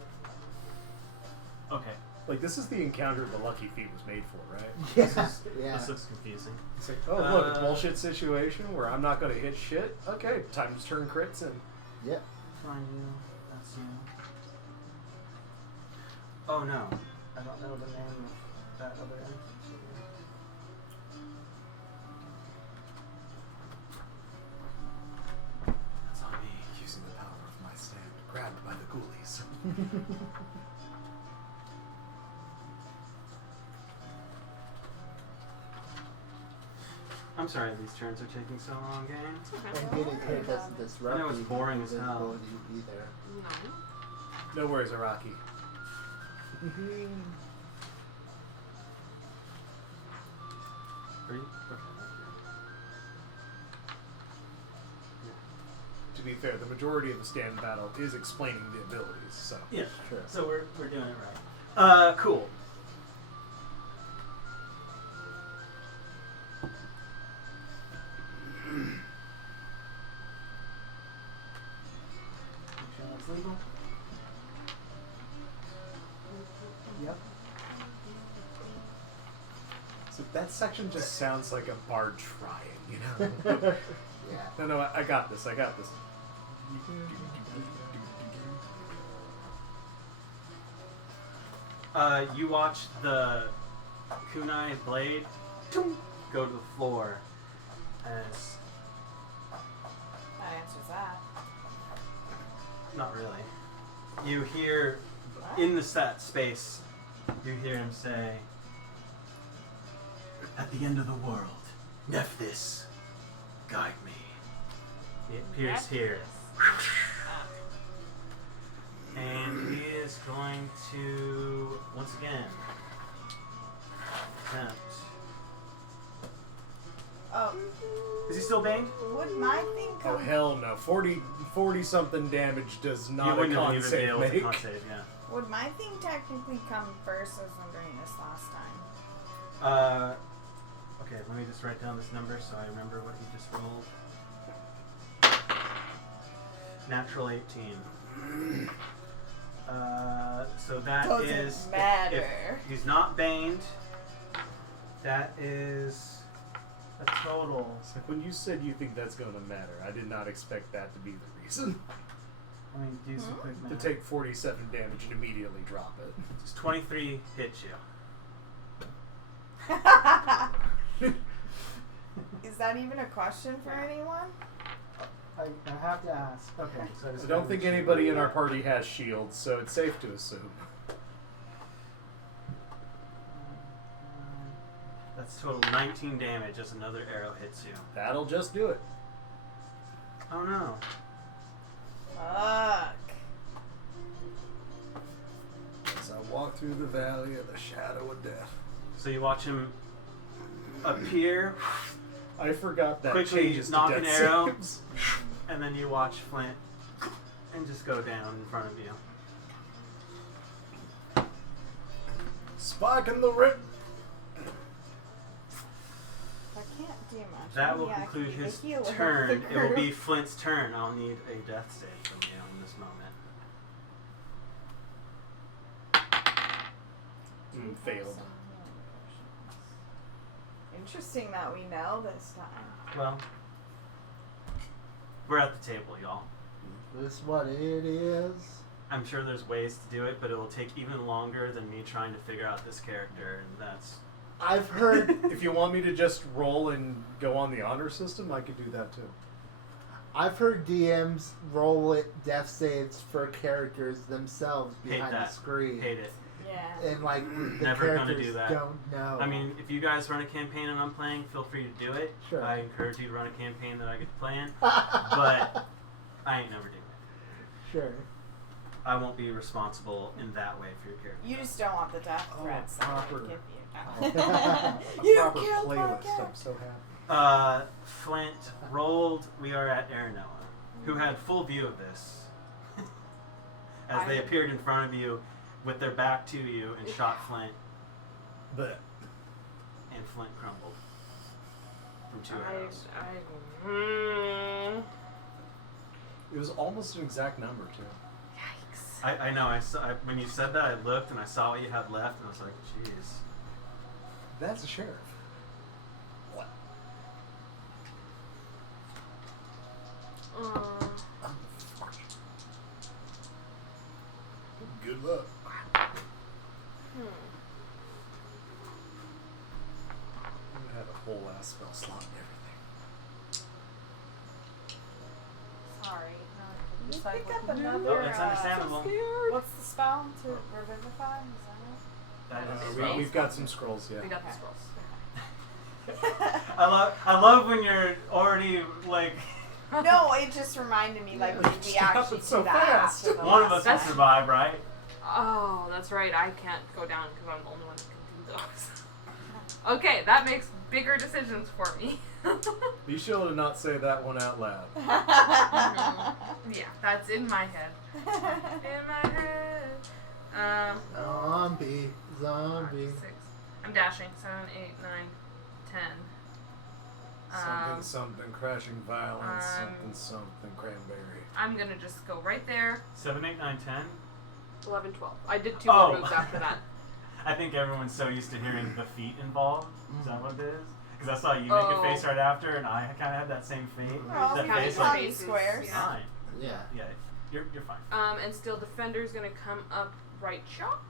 Okay. Like, this is the encounter the lucky feat was made for, right? Yeah. Yeah. This looks confusing. It's like, oh, look, a bullshit situation where I'm not going to hit shit. Okay, time to turn crits in. Yep. Find you. That's you. Oh no. I don't know the name of that other entity. That's on me, using the power of my stand, grabbed by the ghoulies. I'm sorry these turns are taking so long, gang. And getting hit doesn't disrupt I know it's you, boring as hell. invisibility either. No. No worries, Araki. Are you? Okay. to be fair, the majority of the stand battle is explaining the abilities. So Yeah, Sure. so we're doing it right. Cool. Make sure that's legal. Yep. So that section just sounds like a bard trying, you know? Yeah. No, I got this. I got this. You watch the kunai blade go to the floor as That answers that. not really. You hear in the set space. You hear him say, "At the end of the world, Nephthys, guide me." He appears here. And he is going to, once again, attempt. Oh, Is he still banged? would my thing Oh, come? hell no. 40 something damage does You not a wouldn't con even be save able to make. con save, yeah. Would my thing technically come first as I'm doing this last time? Okay, let me just write down this number so I remember what he just rolled. Natural 18. So that Doesn't is matter. If he's not baned, that is a total. It's like when you said you think that's going to matter, I did not expect that to be the reason. Let me do some quick To math. take 47 damage and immediately drop it. Just 23 hits you. Is that even a question for anyone? I have to ask. Okay, so I don't think anybody in our party has shields, so it's safe to assume. That's total 19 damage as another arrow hits you. That'll just do it. Oh no. Fuck. As I walk through the valley of the shadow of death. So you watch him appear, I forgot that quickly changes to knock death an arrow, saves. and then you watch Flint and just go down in front of you. Spike in the rip. I can't do much. That will Maybe I conclude can be his the healer of turn. the It will group. be Flint's turn. I'll need a death save from you in this moment. Failed. Interesting that we know this time. Well, we're at the table, y'all. Is this what it is? I'm sure there's ways to do it, but it will take even longer than me trying to figure out this character, and that's... I've heard If you want me to just roll and go on the honor system, I could do that too. I've heard DMs roll it death saves for characters themselves Hate behind the that. screen. Hate it. Yeah. And like the Never gonna characters do that. don't know. I mean, if you guys run a campaign and I'm playing, feel free to do it. Sure. I encourage you to run a campaign that I get to play in, but I ain't never doing it. Sure. I won't be responsible in that way for your character. You just don't want the death Oh, threats that proper- they give A you. You proper killed my playlist. cat. I'm so happy. Flint rolled. We are at Aranoa, who had full view of this as they appeared in front of you with their back to you and shot Flint, But and Flint crumbled from 2 arrows. it was almost an exact number too. Yikes. I know. When you said that, I looked and I saw what you had left, and I was like, "Jeez." That's a sheriff. What? Good luck. I had a whole ass spell slot and everything. Sorry. You Decide pick what up to do. another. Oh, that's understandable. What's the spell to revivify? Is That is Right. We've got some scrolls, yeah. We got the scrolls. that I love when you're already like it? No, it just reminded me like we actually It's so do that fast. after the one of last us will That's- survive, right? Oh, that's right. I can't go down because I'm the only one that can do those. Okay, that makes bigger decisions for me. Be sure to not say that one out loud. Yeah, that's in my head. In my head. Zombie. 5, 6. I'm dashing. 7, 8, 9, 10. Something, something, crashing violence, something, something, cranberry. I'm gonna just go right there. 7, 8, 9, 10. 11, 12. I did 2 more moves after that. I think everyone's so used to hearing the feet involved. Is that what it is? Because I saw you make a face right after, and I kind of had that same fate. Well, that counting face the like, faces, squares. yeah. fine. Yeah. Yeah, you're fine. And still Defender's gonna come up right shot.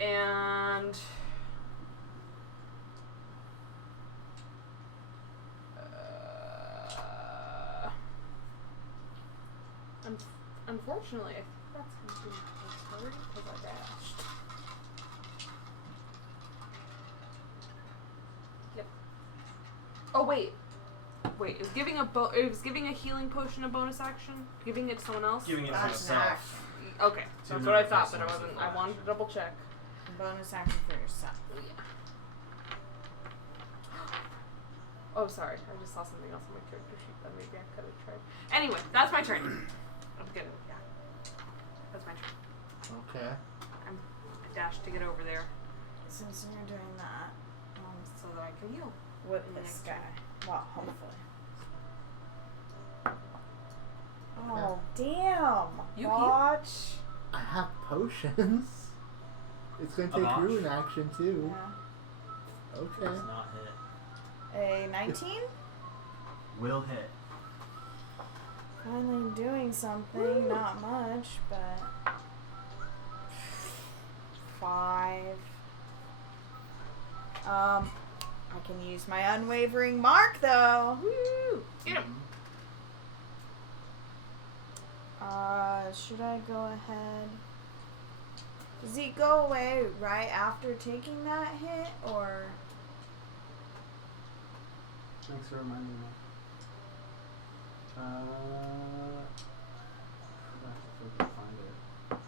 And unfortunately, I think that's gonna be my turn because I dashed. Yep. Oh wait. Is giving a healing potion a bonus action? Giving it to someone else? Giving it to That's an yourself. Okay, To that's what I another thought, person but I is a wasn't. full I wanted to action. double check. Bonus action for yourself. Oh, sorry. I just saw something else on my character sheet that maybe I could have tried. Anyway, that's my turn. I'm good. Yeah. That's my turn. Okay. I dashed to get over there Since you're doing that, so that I can heal. with In the this next guy. Well, hopefully. Oh, damn. You heal? Watch. I have potions. It's gonna take Avast. ruin action too. Yeah. Okay. Does not hit. A 19? Will hit. Finally doing something. Not much, but. 5. I can use my unwavering mark though. Woo! Get him. Should I go ahead? Does he go away right after taking that hit, or? Thanks for reminding me. I have to find it.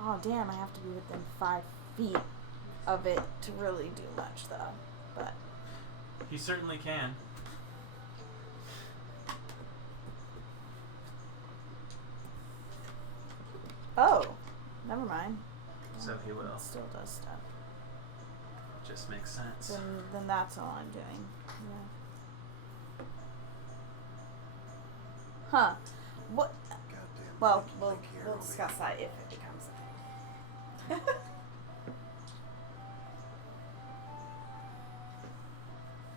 Oh damn! I have to be within 5 feet of it to really do much, though. But He certainly can. oh, never mind. So he will. It still does stuff. Just makes sense. Then that's all I'm doing. Yeah. Huh? What? Goddamn. Well, blinky we'll link here over discuss here. that if it becomes a thing.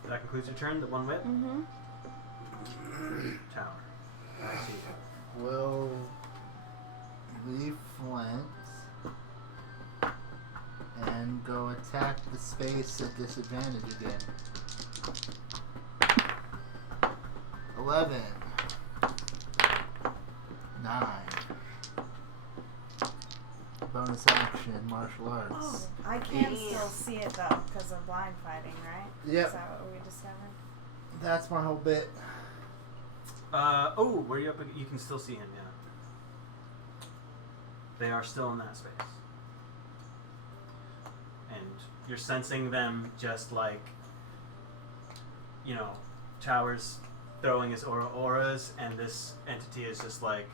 That concludes your turn. The one whip. Mm-hmm. Tower. Back to you. Will leave Flint and go attack the space at disadvantage again. 11. 9. Bonus action, martial arts. Oh, I can Yeah. still see it though because of blind fighting, right? Yep. Is that what we discovered? That's my whole bit. Where you up? You can still see him, yeah. They are still in that space. And you're sensing them just like, Towers throwing his auras, and this entity is just like,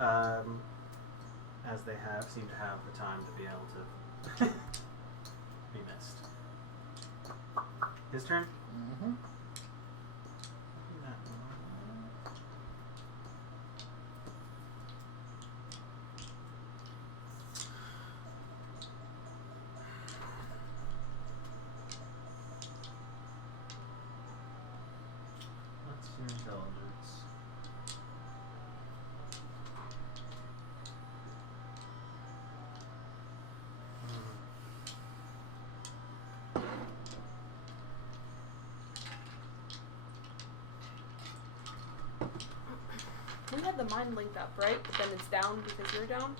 as they seem to have the time to be able to be missed. His turn? Mm-hmm. What's your intelligence? We had the mind linked up, right? But then it's down because you're down.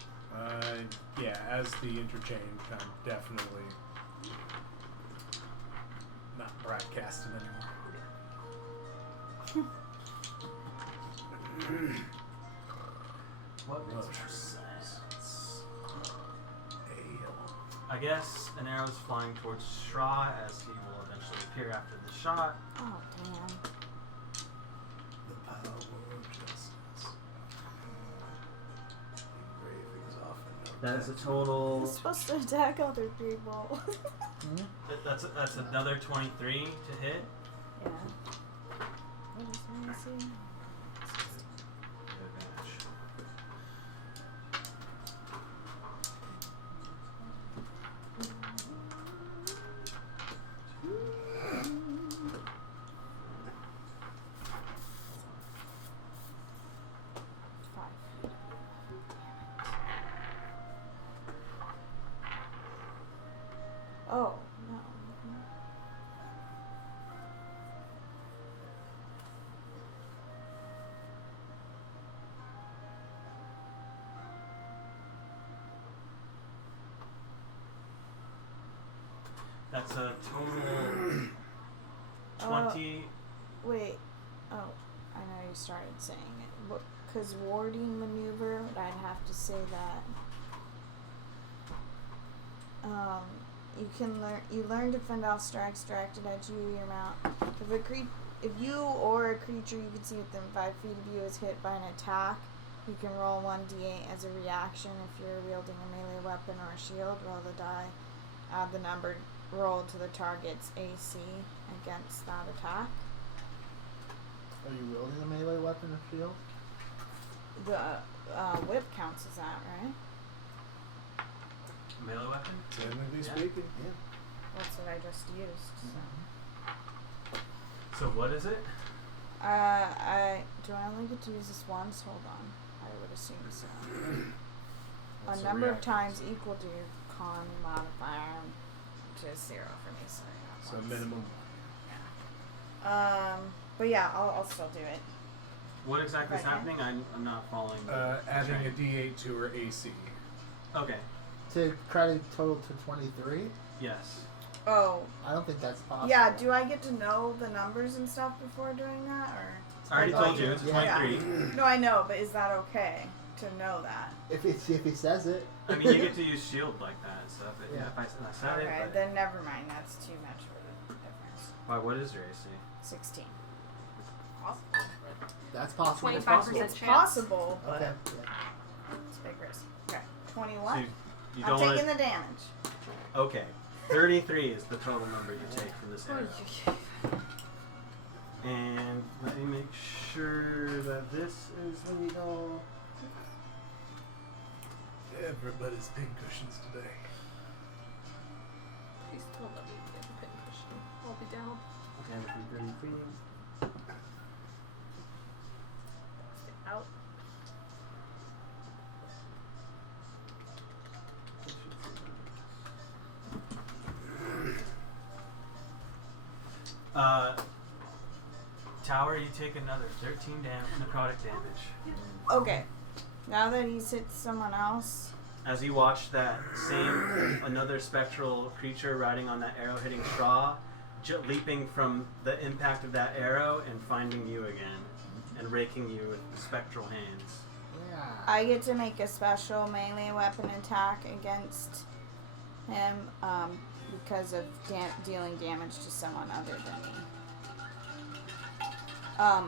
Yeah, as the interchange, I'm definitely not broadcasting anymore. What makes more sense? I guess an arrow is flying towards Shra as he will eventually appear after the shot. Oh, damn. The power of justice. Engraving is often That is a total. He's supposed to attack other people. That's another 23 to hit. Yeah. What is fancy? Advantage. Oh, no. That's a total 20. Wait. Oh, I know you started saying it. Because warding maneuver, I'd have to say that. You learn to fend off strikes directed at you or your mount. If you or a creature you can see within 5 feet of you is hit by an attack, you can roll 1d8 as a reaction. If you're wielding a melee weapon or a shield, roll the die. Add the number rolled to the target's AC against that attack. Are you wielding a melee weapon or shield? The whip counts as that, right? Melee weapon? Technically Yeah. speaking, yeah. That's what I just used. So what is it? Do I only get to use this once? Hold on. I would assume so. What's A the number of reaction? times equal to your con modifier, which is 0 for me, so yeah. So once. minimum. But yeah, I'll still do it. What exactly is Okay. happening? I'm not following. Adding a train. D8 to her AC. Okay. To credit total to 23? Yes. Oh, I don't think that's possible. yeah. Do I get to know the numbers and stuff before doing that, or? I already Oh, told you it's yeah. 23. No, I know, but is that okay to know that? If it says it. I mean, you get to use shield like that and stuff. Yeah. If I said it, Okay, but then never mind. That's too much for the difference. why? What is your AC? 16. That's possible. 25% It's chance. possible, but Okay. Yeah. it's a big risk. Okay, So 21. you I'm don't taking want the damage. Okay. 33 is the total number you take from this arrow. And let me make sure that this is legal. Everybody's pincushions today. Please don't let me get the pincushion. I'll be down. Okay, within 30 feet. Stay out. Tower, you take another 13 necrotic damage. Okay. Now that he's hit someone else, As you watch that another spectral creature riding on that arrow hitting Straw, leaping from the impact of that arrow and finding you again, and raking you with spectral hands. Yeah. I get to make a special melee weapon attack against him because of dealing damage to someone other than me.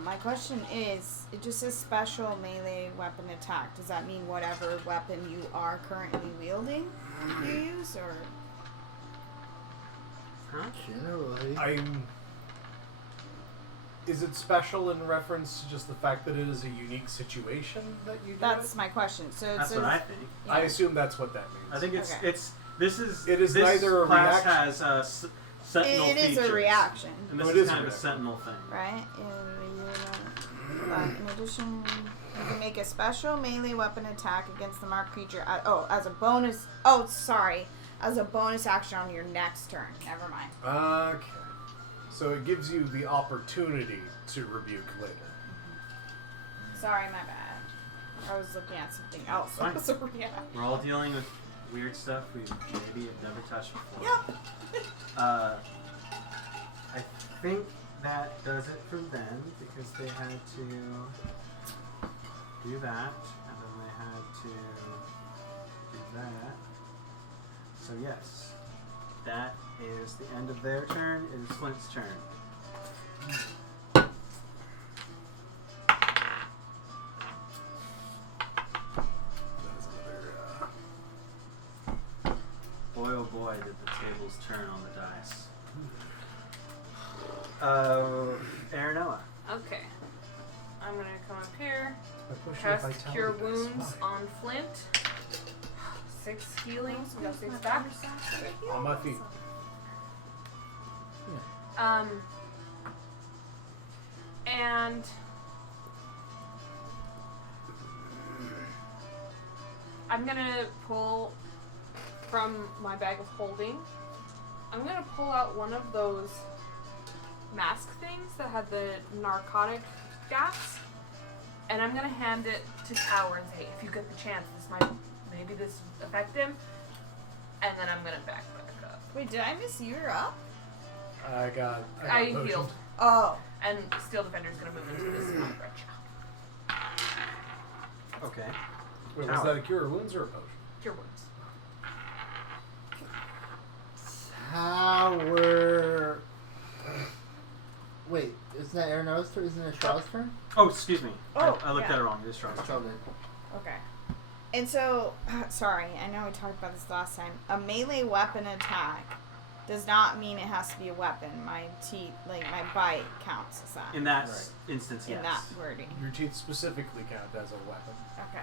My question is, it just says special melee weapon attack. Does that mean whatever weapon you are currently wielding you use, or? Huh? Generally. Is it special in reference to just the fact that it is a unique situation that you do That's it? my question. So it That's says, what I think. yeah. I assume that's what that means. I think it's Okay. It is this neither a class reaction- has sentinel It is features. a reaction, And this Oh, it is is a kind of a reaction. sentinel thing. right? In addition, you can make a special melee weapon attack against the marked creature. As a bonus. Oh, sorry. As a bonus action on your next turn. Never mind. Okay. So it gives you the opportunity to rebuke later. Sorry, my bad. I was looking at something else. Fine. That was a reaction. We're all dealing with weird stuff we maybe have never touched before. Yep. I think that does it for them because they had to do that, and then they had to do that. So yes, that is the end of their turn. It is Flint's turn. Boy, oh boy, did the tables turn on the dice. Aranoa. Okay. I'm gonna come up here, By pushing cast vitality Cure dice. Wounds Why? on Flint. 6 healing, so we got 6 back. On my feet. And I'm gonna pull from my bag of holding. I'm gonna pull out one of those mask things that had the narcotic gas, and I'm gonna hand it to Tower and say, if you get the chance, maybe this affect him, and then I'm gonna back up. Wait, did I miss you? You're up? I got I potioned. healed, Oh. and Steel Defender's gonna move into this stretch. Okay. Wait, was that a cure wounds or a potion? Cure Wounds. Tower. Wait, isn't that Aranoa's turn? Isn't it Shaw's turn? Oh, excuse me. Oh, I looked yeah. at it wrong. It is Shaw's turn. Shaw did. Okay. And so, sorry, I know we talked about this last time. A melee weapon attack does not mean it has to be a weapon. My my bite counts as that. In that Right. instance, yes. In that wording. Your teeth specifically count as a weapon. Okay.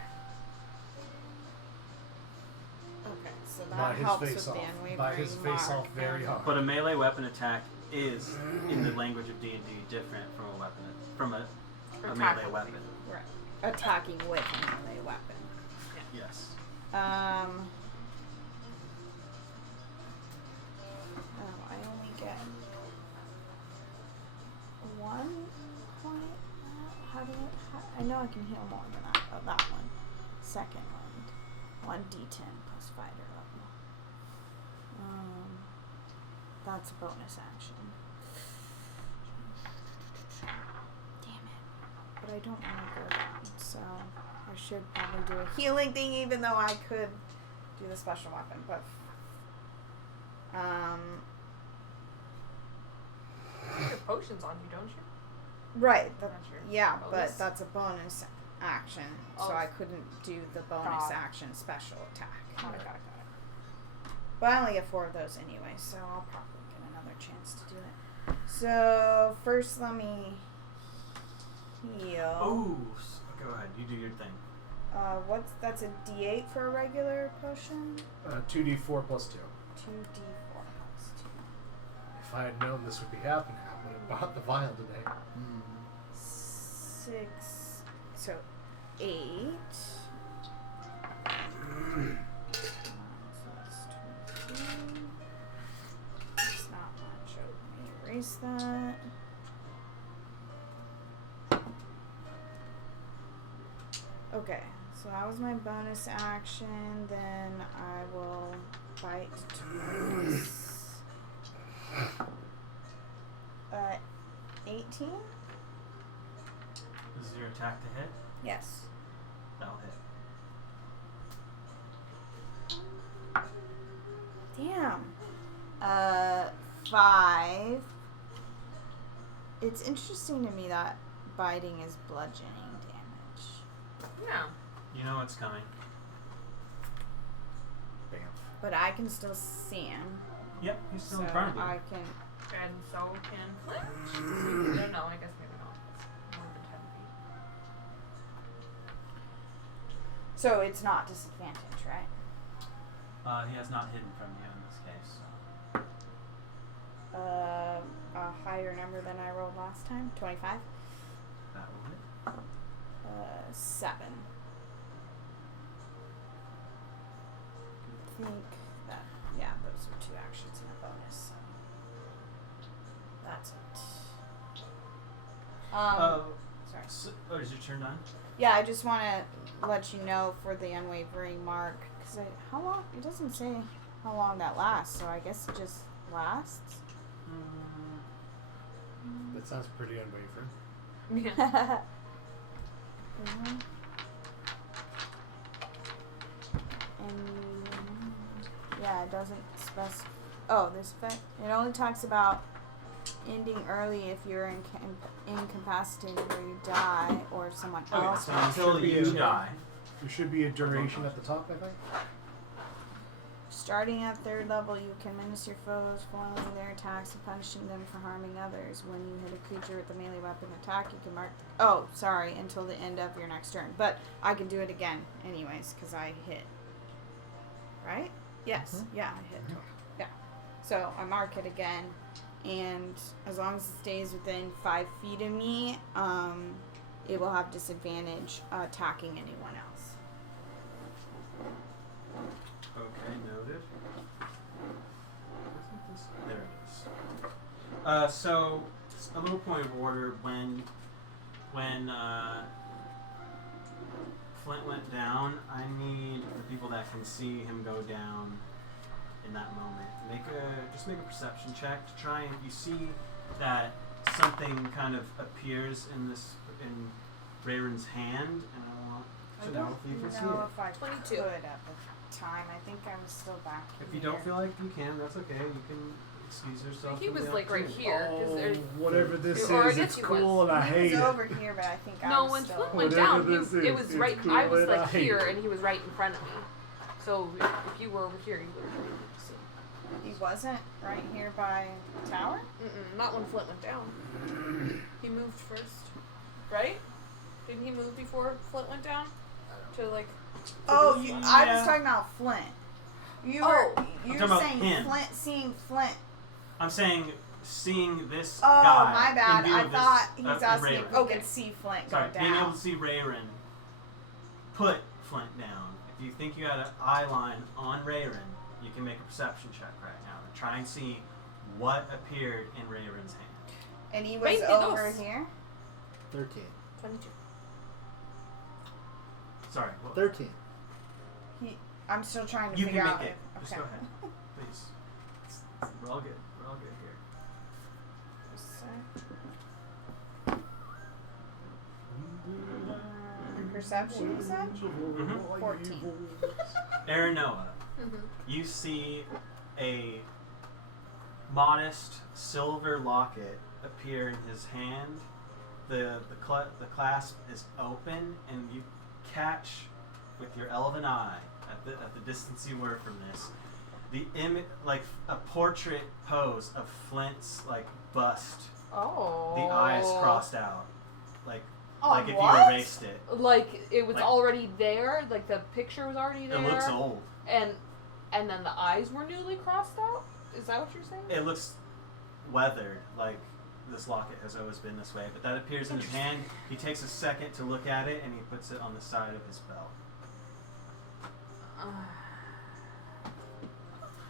Okay, so By that his helps face with off. the unwavering By his face mark off very and- hard. But a melee weapon attack is, in the language of D&D, different from a weapon, from a melee weapon. Right. Attacking with a melee weapon. Yes. Oh, I only get 1 point. How do I know I can heal more than that. Oh, that one. Second one. 1d10 plus fighter level. That's a bonus action. Damn it. But I don't want to go down, so I should probably do a healing thing, even though I could do the special weapon. But You have potions on you, don't you? right, That's your yeah, bonus. but that's a bonus action, so Oh. I couldn't do the bonus Got it. action special attack. Got it. But I only get 4 of those anyway, so I'll probably get another chance to do it. So first, let me heal. Oh, go ahead. You do your thing. That's a D8 for a regular potion. 2d4 plus 2. 2d4 plus 2. If I had known this would be happening, I would have bought the vial today. 6. So 8. So that's 22. It's not much. Let me erase that. Okay, so that was my bonus action. Then I will bite twice. 18? This is your attack to hit. Yes. That'll hit. Damn. 5. It's interesting to me that biting is bludgeoning damage. No. You know what's coming. Bam. But I can still see him. Yep, he's still So in front of you. I can. And so can Flint. No, I guess maybe not. It's more than 10 feet. So it's not disadvantage, right? He has not hidden from you in this case. So A higher number than I rolled last time. 25. that will hit. 7. I think that, yeah, those are 2 actions and a bonus. So that's it. Sorry. Oh, is your turn done? Yeah, I just want to let you know for the unwavering mark, because how long? It doesn't say how long that lasts, so I guess it just lasts. That sounds pretty unwavering. Yeah. Yeah, it doesn't specify. Oh, this effect. It only talks about ending early if you're incapacitated or you die or if someone Okay, else. so until Should be you a- die. There should be a duration at the top, I think. Starting at 3rd level, you can menace your foes, foiling their attacks and punishing them for harming others. When you hit a creature with a melee weapon attack, you can mark. Oh, sorry, until the end of your next turn. But I can do it again, anyways, because I hit. Right? Yes. Yeah, I hit. Yeah. So I mark it again, and as long as it stays within 5 feet of me, it will have disadvantage attacking anyone else. Okay, noted. Isn't this? There it is. So a little point of order when Flint went down, I need the people that can see him go down in that moment. Make a perception check to try and you see that something kind of appears in Rayron's hand, and I want to know if you can see it. If I 22. could at the time. I think I'm still back If you don't feel like you can, that's okay. You can excuse yourself. He from was the like right opportunity. here. 'Cause there's- Whatever this Or I is, guess it's he cool was. and I he hate was it. over here, but I think I No, was when still. Flint went Whatever down, this it is, was it's right. cool I was and I like hate here, it. and he was right in front of me. So if you were over here, you would have been able to see. He wasn't right here by the tower? Not when Flint went down. He moved first, right? Didn't he move before Flint went down? To like. Oh, this one? I Yeah. was talking about Flint. You Oh. were talking were about saying him. seeing Flint. I'm saying seeing this Oh, guy. my bad. in view I of this, thought he was in asking if Rayron. we could see Flint Sorry, go being able down. to see Rayron put Flint down. If you think you had an eye line on Rayron, you can make a perception check right now and try and see what appeared in Rayron's hand. And he was Wait, over those- here. 13. 22. Sorry, what? 13. I'm still trying to You figure can out. make it. if- Just okay. go ahead, please. We're all good. We're all good here. Perception, you said? 14. Aranoa, you see a modest silver locket appear in his hand. The clasp is open, and you catch with your elven eye at the distance you were from this the image, like a portrait pose of Flint's like bust. Oh. The eyes crossed out, like Oh, if what? you erased it. Like it was Like- already there. Like the picture was already there. It looks old. And then the eyes were newly crossed out. Is that what you're saying? It looks weathered, like this locket has always been this way, but that appears in his hand. He takes a second to look at it, and he puts it on the side of his belt.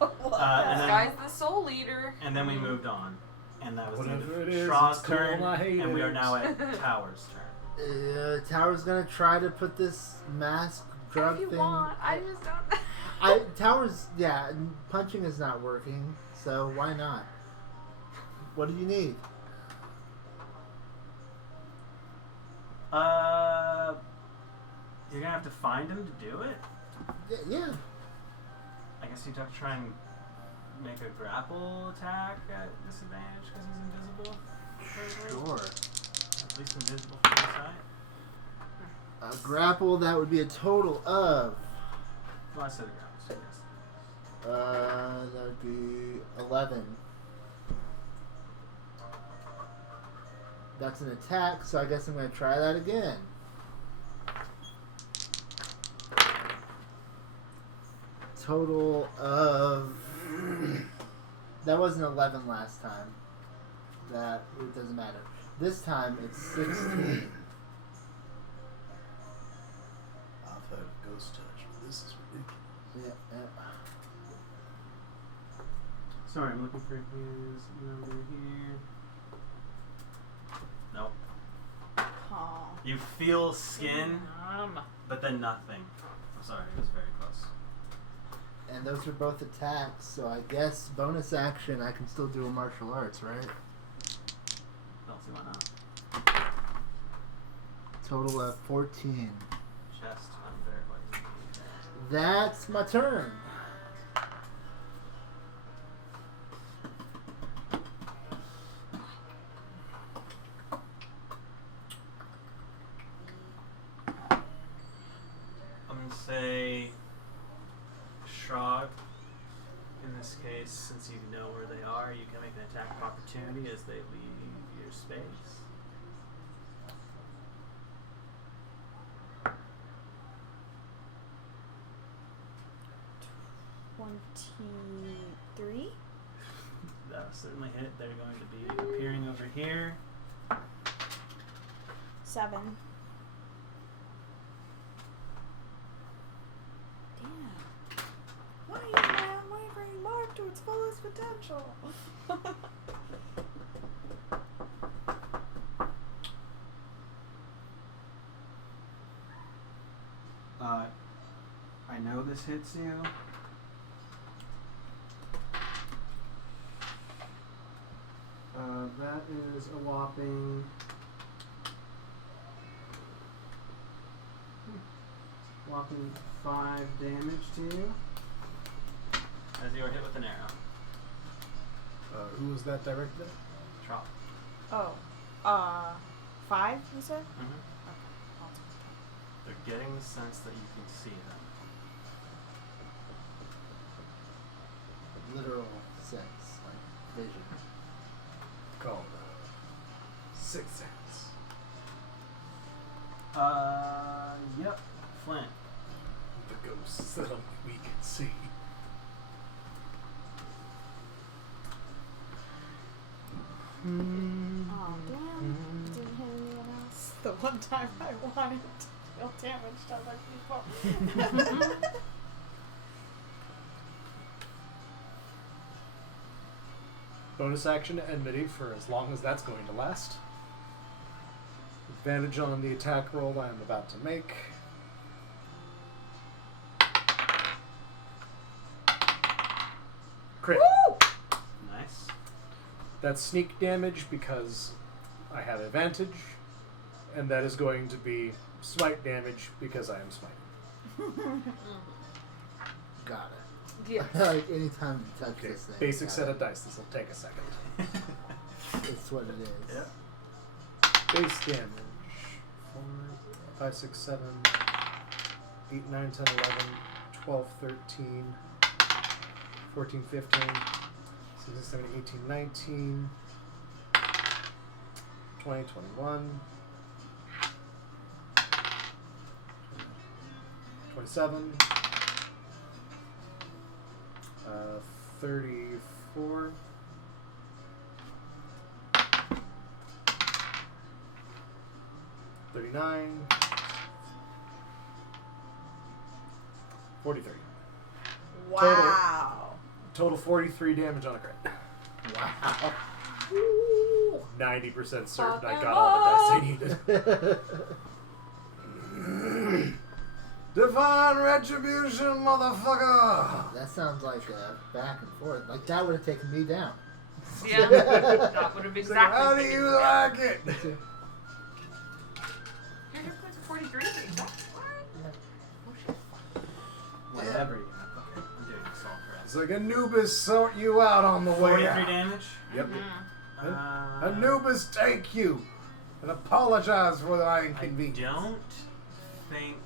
And then, Guy's the soul leader. and then we moved on, and that was the end Whatever of it is, Shaw's it's cool turn, and I hate and we it. are now at Tower's turn. Tower's gonna try to put this mask drug If you thing. want, I just don't. Tower's, yeah, punching is not working, so why not? What do you need? You're gonna have to find him to do it. Yeah. I guess you'd have to try and make a grapple attack at disadvantage because he's invisible. Sure. At least invisible from the side. A grapple, that would be a total of, Well, I said a grapple, so yes. that would be 11. That's an attack, so I guess I'm going to try that again. Total of... That wasn't 11 last time. That, it doesn't matter. This time, it's 16. I've heard of ghost touch, but this is ridiculous. Yeah. Sorry, I'm looking for his number here. Nope. Oh. You feel skin, but then nothing. I'm sorry, it was very close. And those are both attacks, so I guess bonus action, I can still do a martial arts, right? Don't see why not. Total of 14. Chest, I'm very likely. That's my turn. once you know where they are, you can make an attack of opportunity as they leave your space. $23. That'll certainly hit. They're going to be appearing over here. 7. Damn. Why is my unwavering mark to its fullest potential? I know this hits you. That is a whopping 5 damage to you. As you are hit with an arrow. Who was that directed at? Trop. Oh. 5, you said? Mm-hmm. Okay. I'll take They're getting the sense that you can see them. Literal sense, like vision. Called Sixth Sense. Yep. Flint. The ghosts that only we can see. Oh, damn. Didn't hit anyone else. The one time I wanted to deal damage to other people. Bonus action enmity for as long as that's going to last. Advantage on the attack roll I am about to make. Crit. Woo! Nice. That's sneak damage because I have advantage, and that is going to be smite damage because I am smiting. Got it. Yeah. Like anytime you touch Okay, this thing. basic got set it. of dice. This will take a second. It's what it is. Yep. Base damage. 4, 5, 6, 7, 8, 9, 10, 11, 12, 13, 14, 15, 16, 17, 18, 19, 20, 21, 27, 34, 39, 43. Wow. Total 43 damage on a crit. Wow. 90% certain I Fuck got all the dice I needed. Divine retribution, motherfucker! That sounds like a back and forth. Like that would have taken me down. Yeah. That would have It's exactly. like, how do taken you me down. like it? Your hit points are 43. Exactly. What? Oh shit. Whatever you have. Okay, I'm doing this all It's correct. like Anubis sort you out on the way 43 out. damage. Yep. Mhm. Anubis take you and apologize for the I inconvenience. don't think.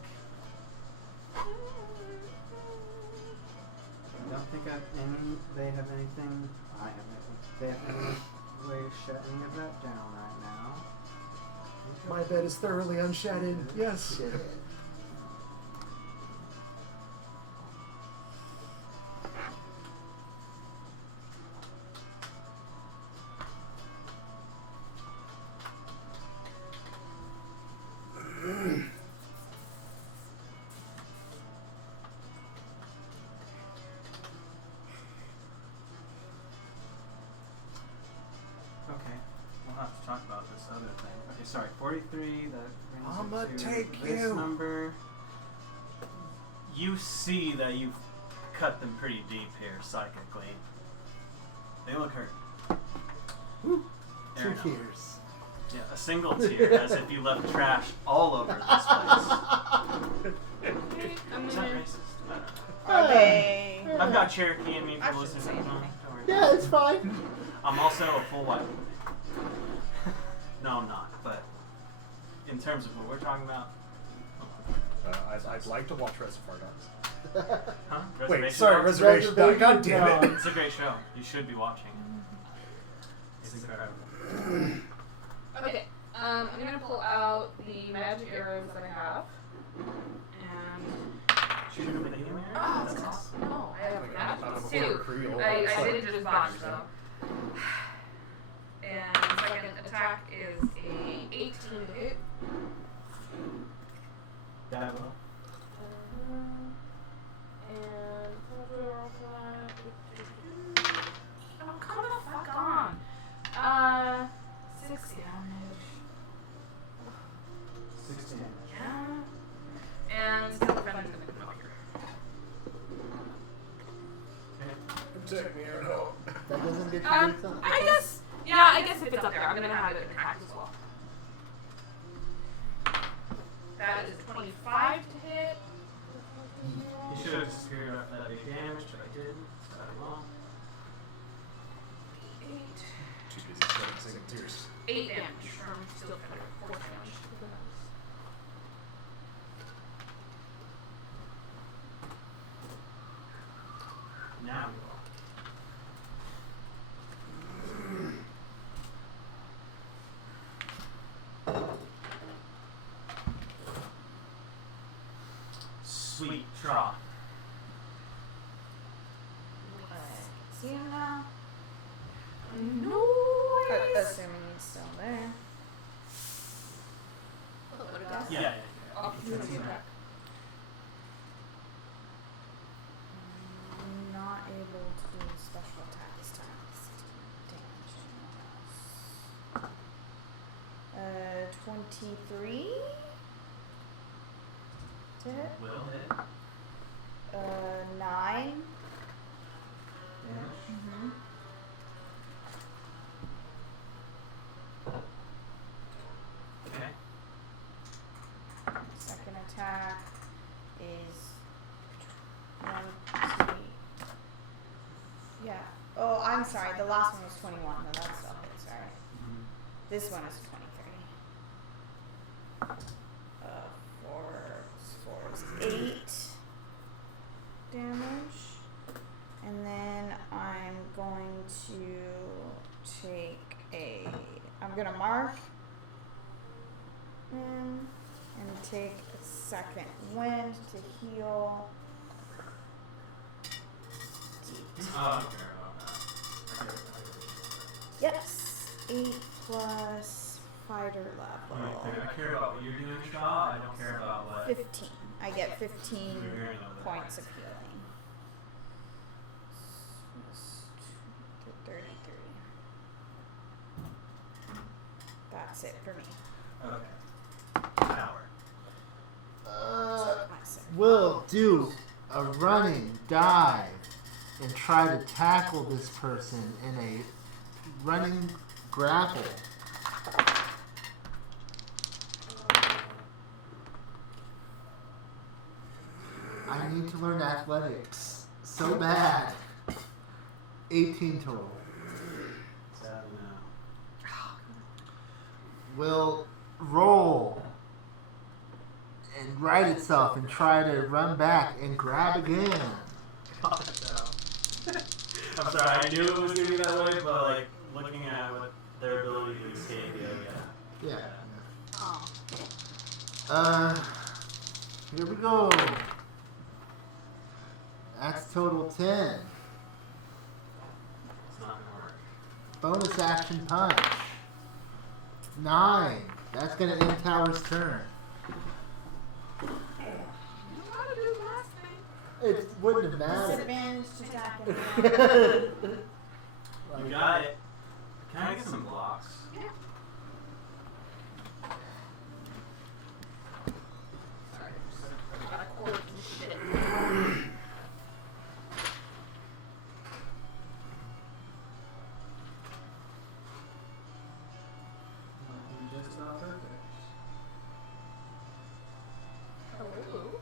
I don't think they have anything. I have anything. They have any way to shut any of that down right now. My bed is thoroughly unshattered. Yes. Shit. Okay, we'll have to talk about this other thing. Okay, sorry, 43. That brings I'ma it to take this you. number. You see that you've cut them pretty deep here psychically. They look hurt. Woo. Fair 2 enough. tears. Yeah, a single tear, as if you left trash all over this place. Okay, I'm Is that gonna. racist? I don't know. Are they? I've got Cherokee in me I for shouldn't listening say to them. anything. Don't worry. Yeah, it's fine. I'm also a full white woman. No, I'm not. But in terms of what we're talking about, I'd like to watch Reservoir Dogs. Huh? Wait, sorry, Reservation Dogs. God damn it. It's a great show. You should be watching. It's incredible. Okay. I'm gonna pull out the magic arrows that I have. And Shoot him with a healing arrow? oh, That's awesome. no, I have Out of a magic quarter too. Creole. I did just botch though. And second attack is a 18 to hit. That will. And what do I roll for that? Oh, come the fuck on. 6 damage. 16. Yeah. And still defending the familiar. Protect me, Erno. That doesn't get you do something. I guess if it's up there, I'm gonna have it attack as well. That is 25 to hit. You should have disappeared after that big damage, but I didn't. So I wrong. 8. Too busy singing tears. 8 damage from Steel Feather. 4 damage. Now we will. Sweet draw. See him now? No. Assuming he's still there. Yeah. Opportunity attack. Not able to do special attack this time. 16 damage. 23 to hit. Will hit. 9. Damage. Mm-hmm. Okay. Second attack is 20. Yeah. Oh, I'm sorry. The last one was 21. No, that's still hit. Sorry. This one is 23. 4 is 8 damage. And then I'm going to take I'm going to mark him and take a second wind to heal. Oh, I don't care about that. Yes, 8 plus fighter level. I care about what you're doing, Shaw. I don't care about what. 15. I get 15 You're hearing over the points of points. healing. 33. That's it for me. Okay. Power. That's it. Will do a running dive and try to tackle this person in a running grapple. I need to learn athletics so bad. 18 total. Sadly, no. Will roll and right itself and try to run back and grab again. God, no. I'm sorry, I knew it was going to be that way, but like looking at what their ability to escape, yeah. Yeah. Here we go. That's total 10. It's not going to work. Bonus action punch. 9. That's going to end Tower's turn. You know how to do the last thing. It wouldn't have mattered. Disadvantage to attack him. You got it. Can I get some blocks? Yeah. Sorry. I got a cord and shit. Just about perfect. Hello.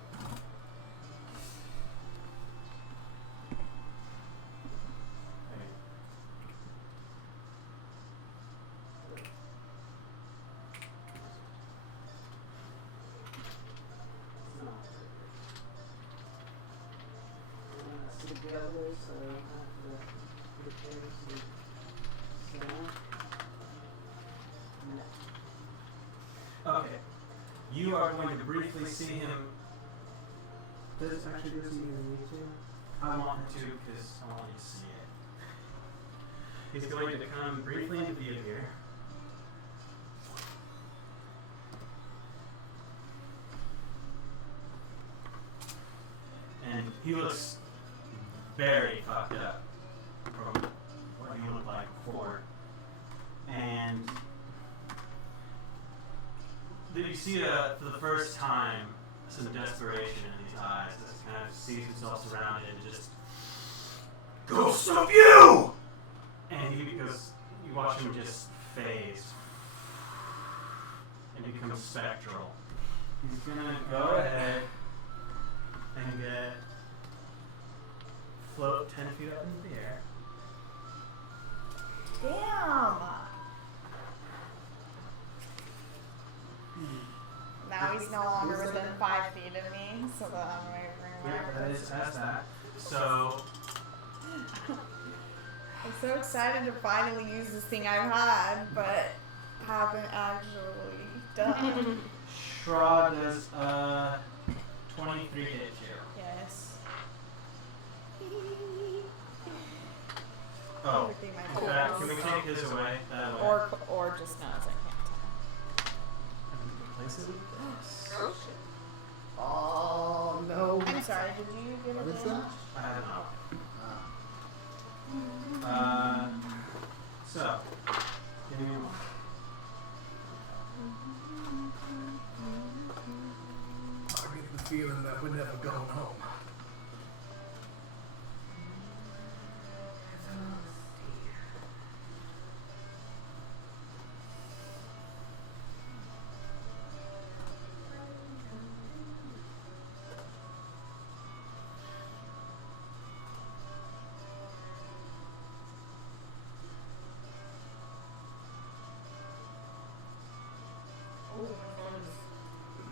together, so I have to prepare some stuff. No. Okay. You are going to briefly see him. Does actually does he even need to? I want to because I want you to see it. He's going to come briefly into view here. And he looks very fucked up from what he looked like before. And you see for the first time some desperation in his eyes as he kind of sees himself surrounded and just, "Ghost of you!" And he goes, you watch him just phase and become spectral. He's gonna go ahead and float 10 feet up into the air. Damn. Now he's no longer within 5 feet of me, so that I'm Yeah, that is past that. So, I'm so excited to finally use this thing I've had, but haven't actually done. Shra does 23 hit you. Yes. Oh, Everything in might fact, be can we take his away? That way. or just knows I can't And replace it with this. Oh shit. Oh no. tell. I'm sorry, did you give What it is in? that? I don't know. Ah. So, give me one. I get the feeling that we're never going home.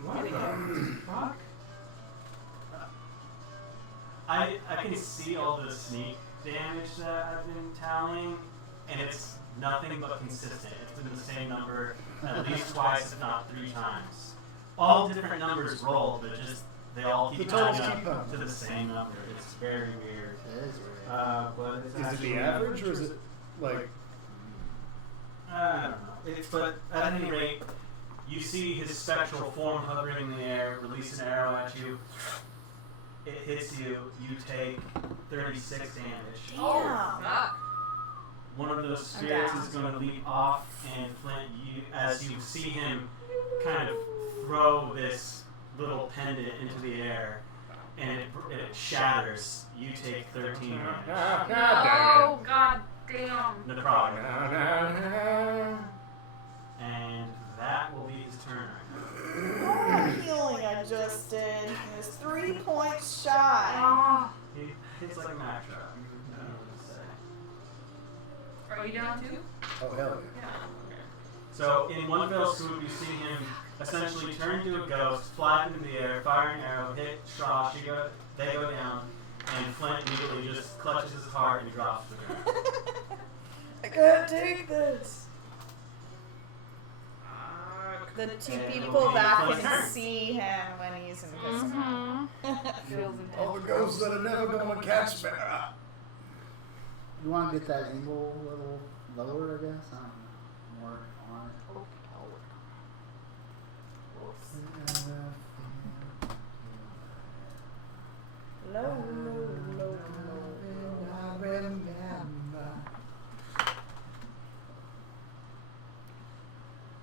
What the fuck? I can see all the sneak damage that I've been tallying, and it's nothing but consistent. It's been the same number at least twice, if not 3 times. All different numbers roll, but just they all keep The totals adding keep up up. to the same number. It's very weird. It is weird. But it's Is it actually, the average or is it like? I don't know. But at any rate, you see his spectral form hovering in the air, release an arrow at you. It hits you. You take 36 damage. Damn. Fuck. One of those spirits down. is going to leap off, and Flint, as you see him kind of throw this little pendant into the air, and it shatters. You take 13 damage. Oh god damn. Necrotic. And that will be his turn. Oh, healing I just did. It was 3 points shy. Oh. He hits like a Mack truck. I don't know what to say. Are you down too? Oh hell yeah. Yeah. So in one fell swoop, you see him essentially turn into a ghost, fly into the air, fire an arrow, hit Straw, they go down, and Flint immediately just clutches his heart and drops to the ground. I can't take this. The 2 And people it'll be that Flint's can turn. see him when he's invisible. Feels All the intense. ghosts that are never gonna catch me. You want to get that angle a little lower, I guess? I don't know. More on it. Low, low, low, I remember.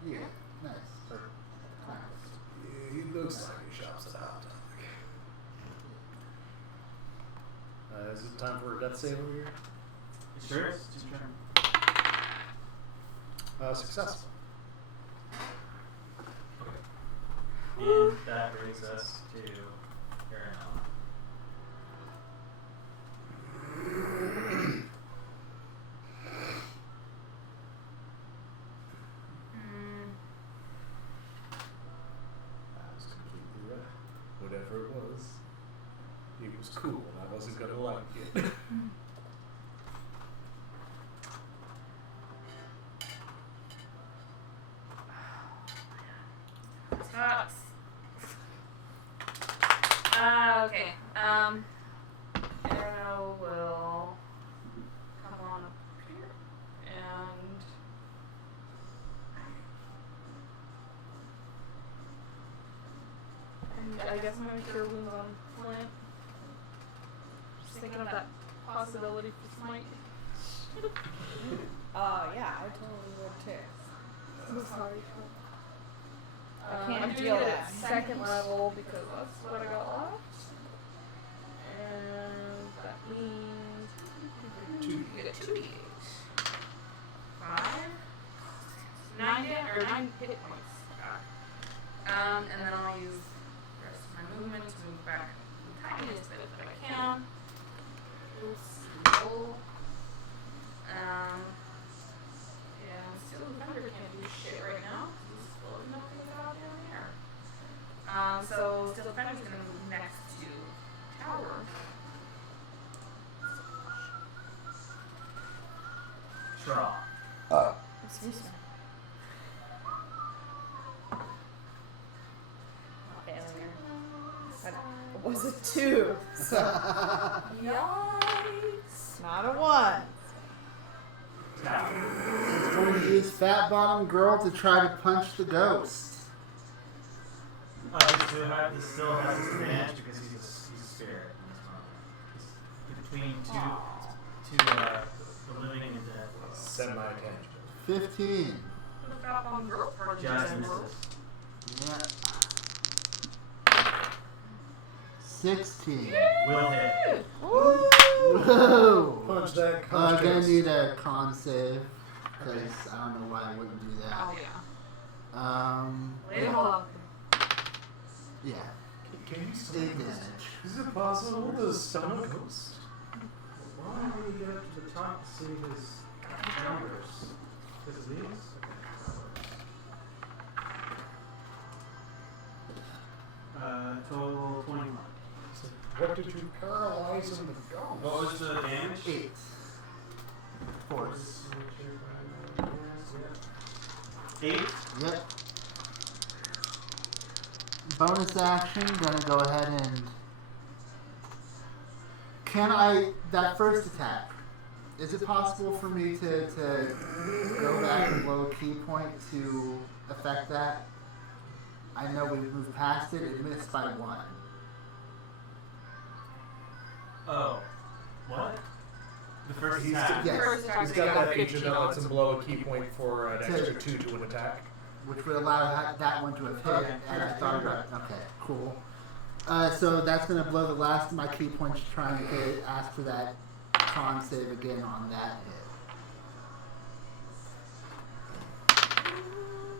Yeah, nice. Or nice. Yeah, he looks like he shops at Hot Topic. Is it time for a death save over here? Sure. It's your turn. Successful. And that brings us to Aaron. That was completely right. Whatever it was, you was cool. I wasn't gonna like it. Sucks. Okay. Arrow will come on up here and I guess I'm gonna cure wounds on Flint. Just thinking of that possibility for smite. Yeah, I totally would too. So sorry. I can't I'm deal doing it that. at second level because that's what I got left. And that means you get 2d8. 5, 9 hit points. And then I'll use the rest of my movement to move back the tiniest bit that I can. Roll. Yeah, still Thunder can't do shit right now. He's floating up in the goddamn air. So Still Thunder's gonna move next to Tower. Draw. Excuse me. Failure. That was a 2. So. Yikes. Not a 1. He's going to use Fat Bottom Girl to try to punch the ghost. He still has his advantage because he's a spirit. He's between two the living and dead. Semi-tangible. 15. Just misses. Yeah. 16. Will hit. Whoa! Punch that I'm gonna conscience. need a con save because I don't know why I wouldn't do that. Oh yeah. Lay them all up. Yeah. Can you 8 still damage. Is it possible to stun a ghost? Why don't we get up to the top to see his numbers? Because these? Total 21. So what did you paralyze in the ghost? What was the damage? 8. Force. 8. Yep. Bonus action, gonna go ahead and... Can I... That first attack, is it possible for me to go back and blow a key point to affect that? I know we've moved past it, it missed by 1. Oh. What? The first He's attack. Yes. First attack, He's you got that 15 feature that lets him blow a key point for an To- extra 2 to an attack. Which would allow that one to have hit, Okay. and I thought about it. Okay, cool. So that's going to blow the last of my key points, trying to ask for that con save again on that hit.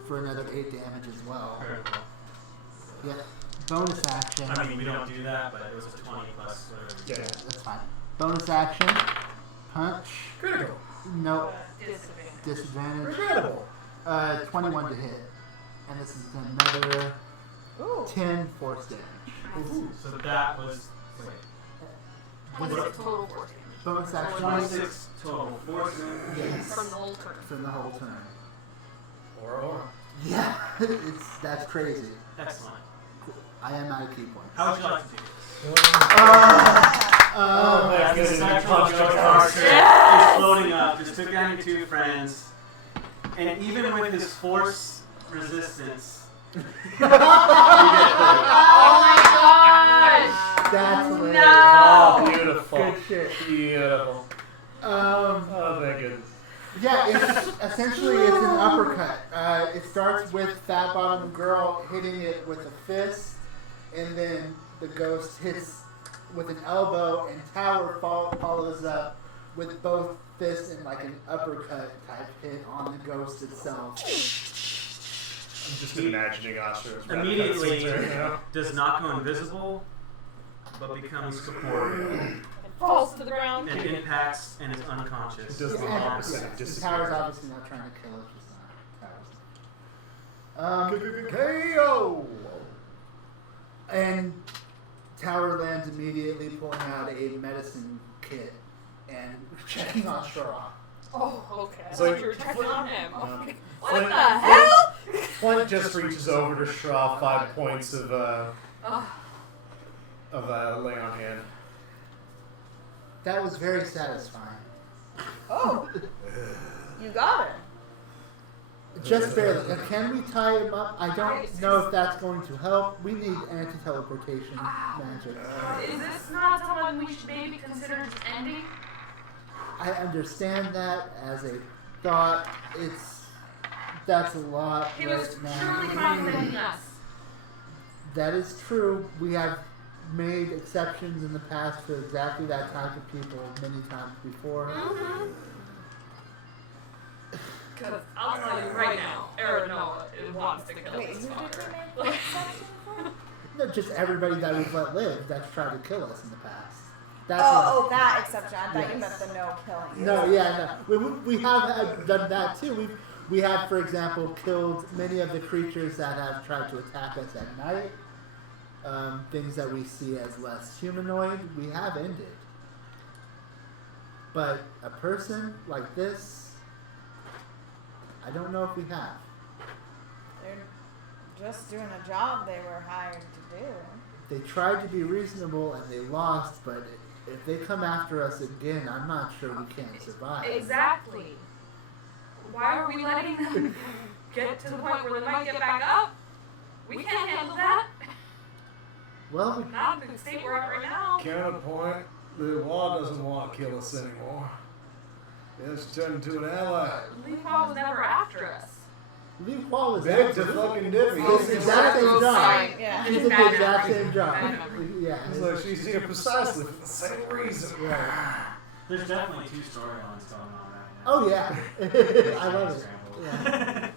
For another 8 damage as well. Critical. Yeah, bonus action. I mean, we don't do that, but it was a 20 plus whatever. Yeah. That's fine. Bonus action. Punch. Critical. Nope. Disadvantage. Disadvantage. Regrettable. 21 to hit. And this is another Ooh. 10 force damage. So that was. Wait. 26 total force damage. Bonus action. 26 total force. Yes. From the whole turn. From the whole turn. Or. Yeah, that's crazy. Excellent. I am out of key points. How would you like to do this? my As the goodness, central punch ghost our archer Yes! is floating up, just took down your 2 friends, and even with his force resistance, you get through. Oh my gosh! That's hilarious. No! Oh, beautiful. Good shit. Beautiful. Oh, thank goodness. Yeah, it's essentially it's an uppercut. It starts with Fat Bottom Girl hitting it with a fist, and then the ghost hits with an elbow, and Tower follows up with both fists and like an uppercut type hit on the ghost itself. I'm just imagining Asura's Immediately right now. does not go invisible, but becomes corporeal, Falls to the ground. and impacts and is unconscious. It does the Yeah, opposite. yeah, Just Tower's obviously not trying to kill it. Just not. KO! And Towerland's immediately pulling out a medicine kit and checking on Straw. Oh, okay. I So thought you were checking on him. Um, What Flint- the hell? Flint just reaches over to Straw 5 points of lay on hand. That was very satisfying. Oh, you got her. Just barely. Can we tie him up? I don't know if that's going to help. We need anti-teleportation magic. Is this not someone we should maybe consider just ending? I understand that as a thought. That's a lot He was right now. surely fine with ending us. That is true. We have made exceptions in the past for exactly that type of people many times before. Mm-hmm. Because I'll tell you right now, Aranoa wants to kill Wait, his who did father. we make the exception for? Not just everybody that we've let live that's tried to kill us in the past. That's Oh, what- that exception. I thought you Yes. meant the no killing. No, yeah, no. We have done that too. We have, for example, killed many of the creatures that have tried to attack us at night. Things that we see as less humanoid, we have ended. But a person like this, I don't know if we have. They're just doing a job they were hired to do. They tried to be reasonable and they lost, but if they come after us again, I'm not sure we can survive. Exactly. Why are we letting them get to the point where they might get back up? We can't handle that. Well, Not in the state we're at right now. Counterpoint, the wall doesn't want to kill us anymore. It's turned into an ally. Levi was never after us. Lee Hua was Beg to fucking differ. It's the exact same job. Sorry. Yeah. She did the Bad exact memory. same job. Bad memory. Yeah. It's like she's here precisely for the same reason. Right. There's definitely two storylines going on right now. Oh yeah, I love it. Yeah.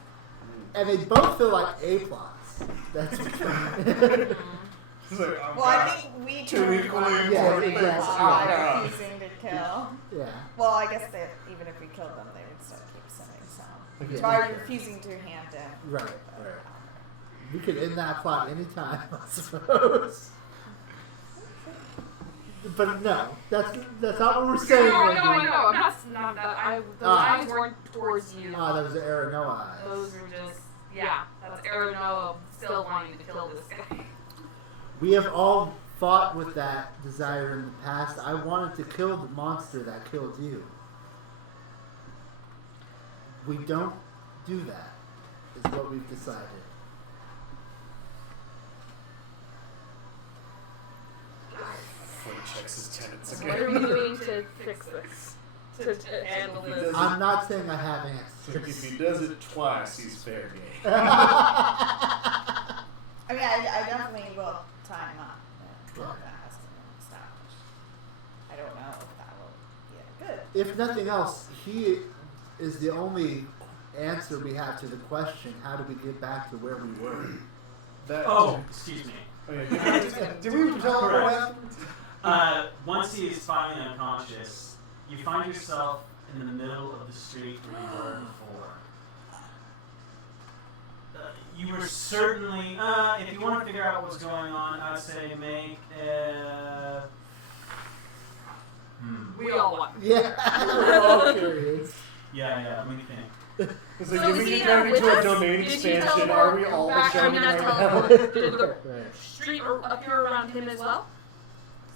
And they both feel like A plots. That's It's like, oh, Well, I God. think we Two turned equally one Yeah, important exactly. things. by Oh, God. refusing to kill. yeah. Well, I guess that even if we killed them, they would still keep sending some. Yeah. By refusing to hand in. Right. We could end that plot anytime, I suppose. But no, that's not what we're saying. No, right no, I now. know. Not that. Those Ah. eyes weren't towards you. Ah, that was the Aranoa eyes. Those were just, yeah. That's Aranoa still wanting to kill this guy. We have all fought with that desire in the past. I wanted to kill the monster that killed you. We don't do that, is what we've decided. Flint checks his tenants What are we doing to fix this? To handle this? I'm not saying I have It's like if answers. he does it twice, he's fair game. I mean, I definitely will tie him up. Yeah. That has to be established. I don't know if that will be good. If nothing else, he is the only answer we have to the question, how do we get back to where we were? That, Oh, excuse me. Oh, yeah, did we tell him what happened? Once he is finally unconscious, you find yourself in the middle of the street where you were before. You were certainly, if you want to figure out what was going on, I'd say make a... We all want. Yeah, we're all curious. Yeah, let me think. It's like, So did is we he get there turned with into a us? domain Did he expansion? Are we teleport all back? I shouting mean, not right now? teleport. Did the Right. street appear around him as well?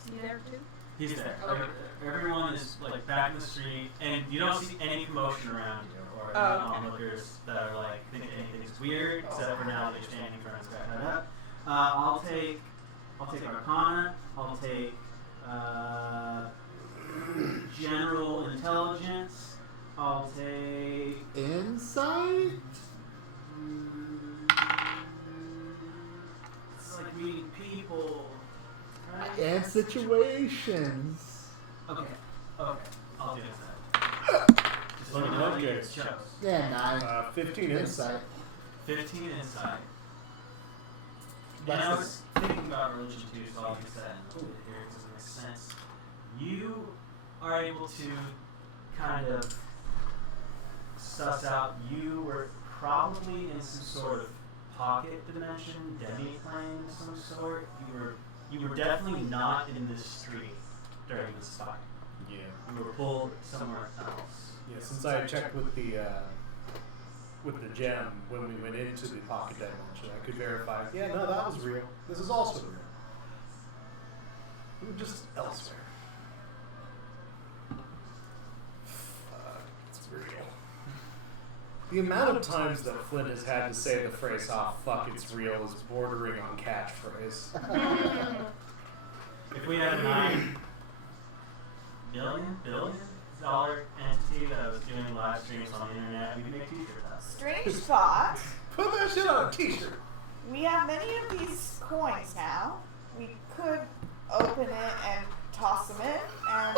Is he there too? He's there. Okay. Everyone is like back in the street, and you don't see any commotion around you or any Oh, okay. onlookers that are like thinking anything's weird, except for now that you're standing trying to scratch that up. I'll take Arcana. I'll take General Intelligence. I'll take. Insight? It's like reading people. Right? And situations. Okay. I'll do that. Just let me know when Okay. it shows. Yeah, 9. 15 Insight. 15 insight. And Less I than- was thinking about religion too, so I'll use that in a little bit here. It doesn't make sense. You are able to kind of suss out you were probably in some sort of pocket dimension, demi-plane of some sort. You were you were definitely not in this street during this fight. Yeah. You were pulled somewhere else. Yeah, since I checked with the gem when we went into the pocket dimension, I could verify. Yeah, no, that was real. This is also real. We were just elsewhere. It's real. The amount of times that Flint has had to say the phrase "Ah, fuck, it's real" is bordering on catchphrase. If we had a $9 billion entity that was doing live streams on the internet, we'd make t-shirts. Strange thought. Put that shit on a t-shirt. We have many of these coins now. We could open it and toss them in and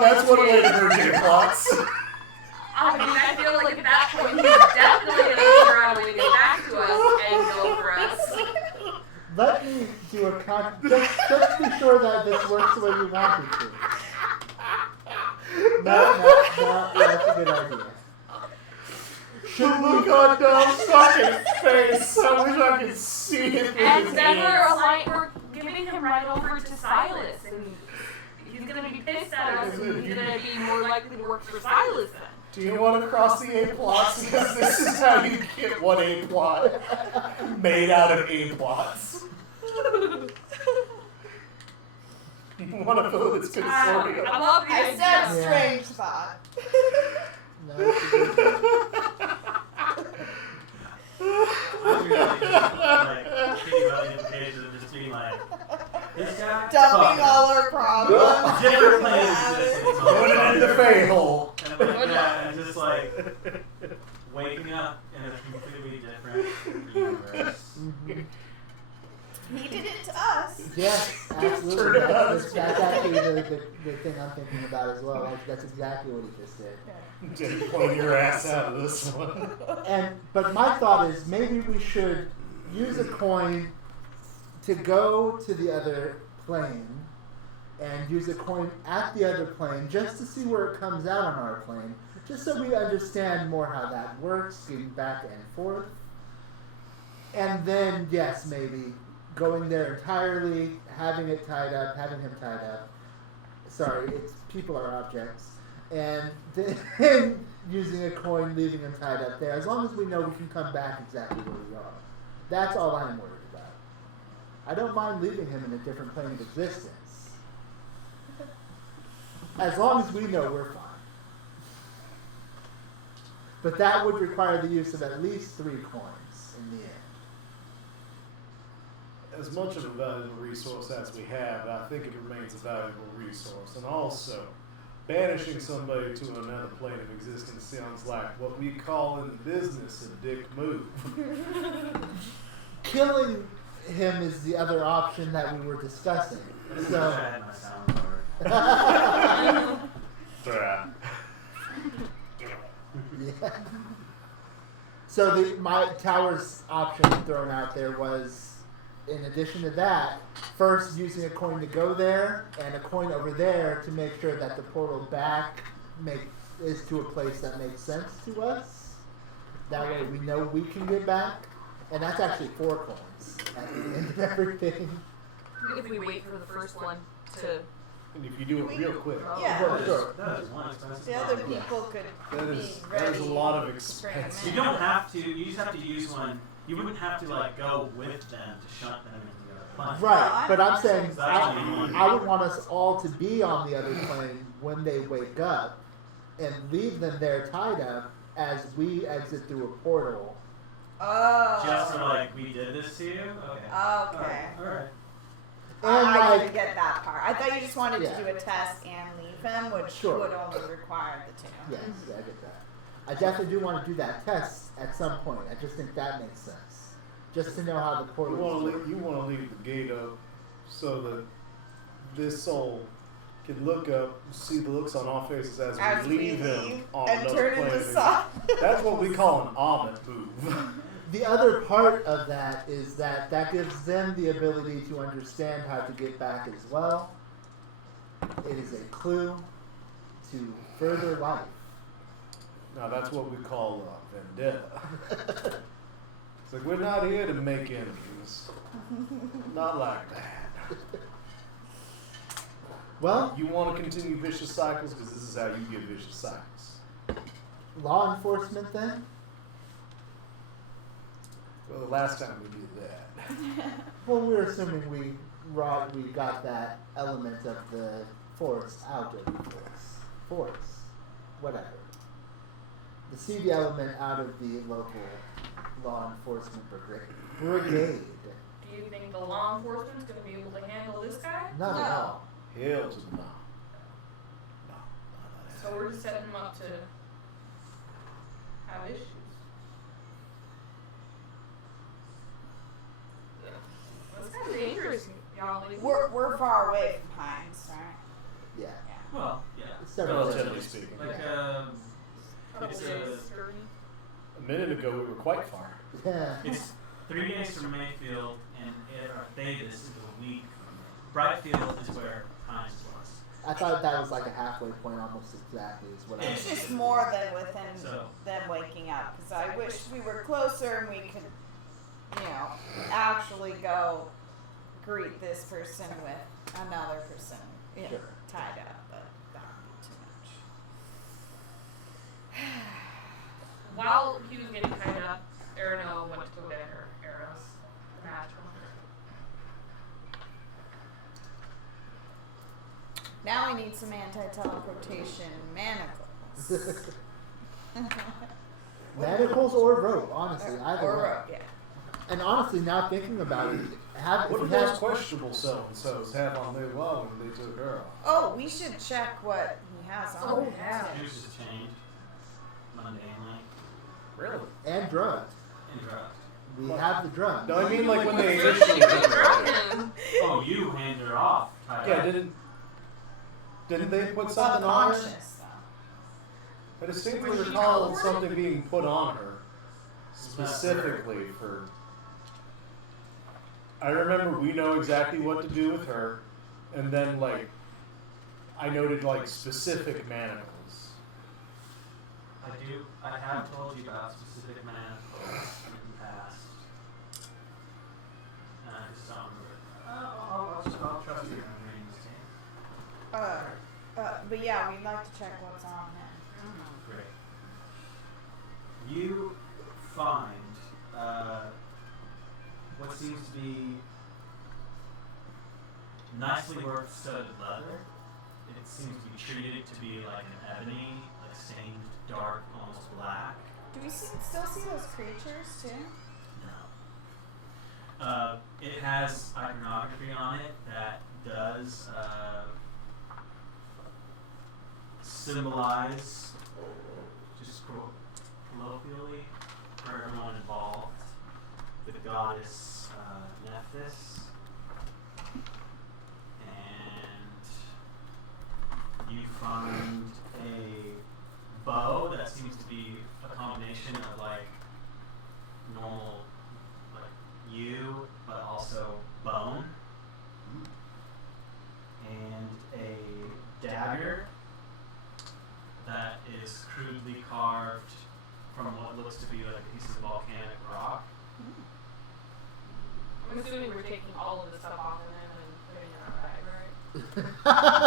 That's one way to Virginia plots. I mean, I feel like at that point he's definitely going to figure out a way to get back to us and go for us. Let me do a just be sure that this works the way you want it to. No, that's a good idea. Should look on Dom's fucking face. I wish I could see it. And then we're giving him right over to Silas, and he's going to be pissed at us, and he's going to be more likely to work for Silas then. Do you want to cross the A plots? Because this is how you get one A plot made out of A plots. You want to fill this consortium? I love the I idea. said strange thought. No, that's a good idea. I'm really just thinking about the implications of just being like, this guy, Dumping fuck all our problems. different plans existed. Going into the fey hole. And like that, and just like waking up in a completely different universe. Mhm. He did it to us. Yes, absolutely. That's actually the thing I'm thinking about as well. Like, that's exactly what he just did. Just point your ass out of this one. But my thought is maybe we should use a coin to go to the other plane and use a coin at the other plane just to see where it comes out on our plane, just so we understand more how that works, getting back and forth. And then, yes, maybe going there entirely, having him tied up. Sorry, people are objects. And then using a coin, leaving him tied up there. As long as we know we can come back exactly where we are. That's all I'm worried about. I don't mind leaving him in a different plane of existence. As long as we know we're fine. But that would require the use of at least 3 coins in the end. As much of a valuable resource as we have, I think it remains a valuable resource. And also, banishing somebody to another plane of existence sounds like what we call in the business a dick move. Killing him is the other option that we were discussing. So, I had my soundboard. yeah. So my tower's option thrown out there was, in addition to that, first using a coin to go there and a coin over there to make sure that the portal back is to a place that makes sense to us. That way we know we can get back. And that's actually 4 coins at the end of everything. If we wait for the first one to... And if you do it real quick, Yeah. Sure. That is one expensive The other one. people could that be is ready. a lot of to expense. bring 'em You in. don't have to. You just have to use one. You wouldn't have to like go with them to shunt them into the other plane. Right, but I'm saying Exactly. I would want us all to be on the other plane when they wake up and leave them there tied up as we exit through a portal. Oh. Just so like we did this to you. Okay. Okay. All right. And I like, didn't get that part. I thought you just wanted Yeah. to do a test and leave him, which Sure. would only require the 2. yes, yeah, I get that. I definitely do want to do that test at some point. I just think that makes sense. Just to know how the You portal want works. to leave the gate up so that this soul can look up, see the looks on our faces as we leave him on and another turn plane. into soft. That's what we call an omelet move. The other part of that is that gives them the ability to understand how to get back as well. It is a clue to further life. Now that's what we call vendetta. It's like, we're not here to make enemies. Not like that. Well, You want to continue vicious cycles because this is how you get vicious cycles. law enforcement then? Well, the last time we did that. Well, we're assuming we got that element of the force out of the force, whatever. The seed element out of the local law enforcement brigade. Do you think the law enforcement's going to be able to handle this guy? Not at all. Hell to the no. No, So we're just setting him up to have issues. That's kind of dangerous, y'all. Like, We're far away from Hines, right? Yeah. Well, yeah. Several Relatively days. speaking. Like, couple it's days a, journey. A minute ago, we were quite far. Yeah. it's 3 days from Mayfield, and Davis is a week from Brightfield is where Hines was. I thought that was like a halfway point, almost exactly, is what I It's was just more than within So- them waking up. Because I wish we were closer and we could, actually go greet this person with another person, Sure. tied up. But that would be too much. While he was getting tied up, Arano went to go get her arrows. Natural. Now we need some anti-teleportation manacles. Manacles or rope, honestly. Either or way. rope, yeah. And honestly, now thinking about it, What if did you those had, questionable so-and-sos have on their wall when they took her off? Oh, we should check what he has on. Oh, him, yeah. too. Juice has changed mundanely Really? and drugs. and drugs. We have the drugs. No, I mean like when they Where initially did she took her drug off. him? Oh, you hand her off. Yeah, didn't they put something on her? Unconscious, though. I distinctly recall something being put on her specifically for. I remember we know exactly what to do with her, and then like I noted like specific manacles. I have told you about specific manacles in the past. And I just don't remember. I'll trust your memory, Steve. But yeah, we'd like to check what's on him. Great. You find what seems to be nicely worked studded leather. It seems to be treated to be like an ebony, like stained dark, almost black. Do we still see those creatures too? No. It has iconography on it that does symbolize, just colloquially, for everyone involved, the goddess Nephthys. And you find a bow that seems to be a combination of like normal like yew, but also bone, and a dagger that is crudely carved from what looks to be like a piece of volcanic rock. I'm assuming we're taking all of the stuff off of him and putting it in our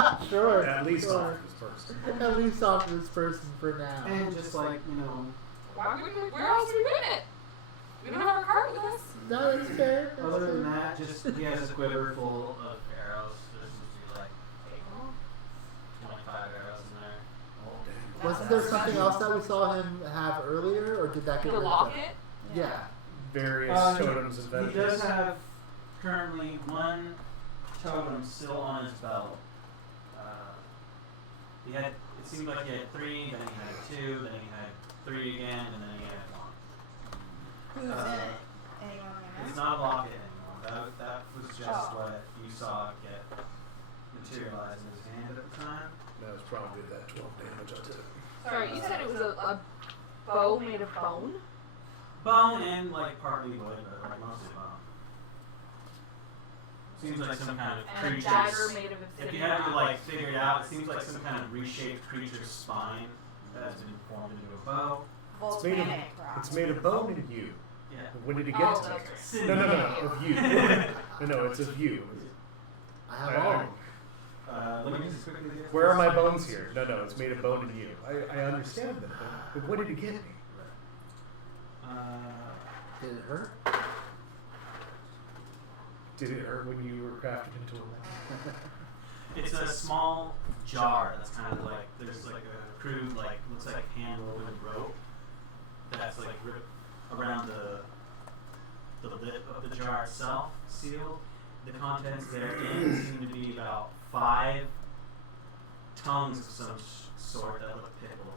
bag, right? Sure. At least sure. off this person. At least off this person for now. And just like, Why would we, where else are we putting it? We don't have our cart with us. No, that's fair. That's Other fair. than that, just he has a quiver full of arrows. There seems to be like 25 arrows in there. Oh, damn. Wasn't there something else that we saw him have earlier, or did that get The rid of? locket? Yeah. Various totems and He vengeance. does have currently one totem still on his belt. He had. It seemed like he had 3, then he had 2, then he had 3 again, and then he had 1. Who's in it? Anyone we It's know? not a locket anymore. That was just Oh. what you saw get materialize in his hand at the time. That was probably that 12 damage I took. Sorry, you said it was a bow made of bone? Bone and like partly wood, but like mostly bone. Seems like some kind of And a creature's. dagger made of If you obsidian. had to like figure it out, it seems like some kind of reshaped creature's spine that has been formed into a bow. It's made of, Volcanic rock. it's made of bone and yew. Yeah. When did he get Oh, to me? that's No, of you. No, it's of you. I have all. Let me just quickly get. Where are my bones here? No, it's made of bone in you. I understand that, but what did he get me? Did it hurt? Did it hurt when you were crafted into a man? It's a small jar that's kind of like, there's like a crude, like, looks like hand woven rope that's like ripped around the lip of the jar itself, sealed. The contents therein seem to be about 5 tongues of some sort that look pickled.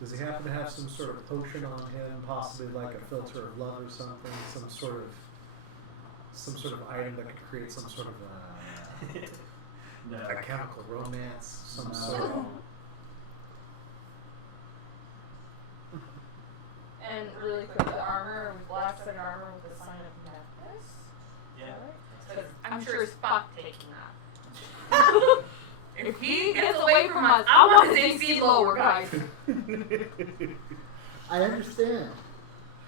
Does he happen to have some sort of potion on him, possibly like a filter of love or something? Some sort of item that could create some sort of No. a chemical romance, some No. sort of. And really quick, the armor, black set armor with the sign of necklace. Yeah. Because I'm sure as fuck taking that. If he gets away from us, I want his AC lower, guys. I understand.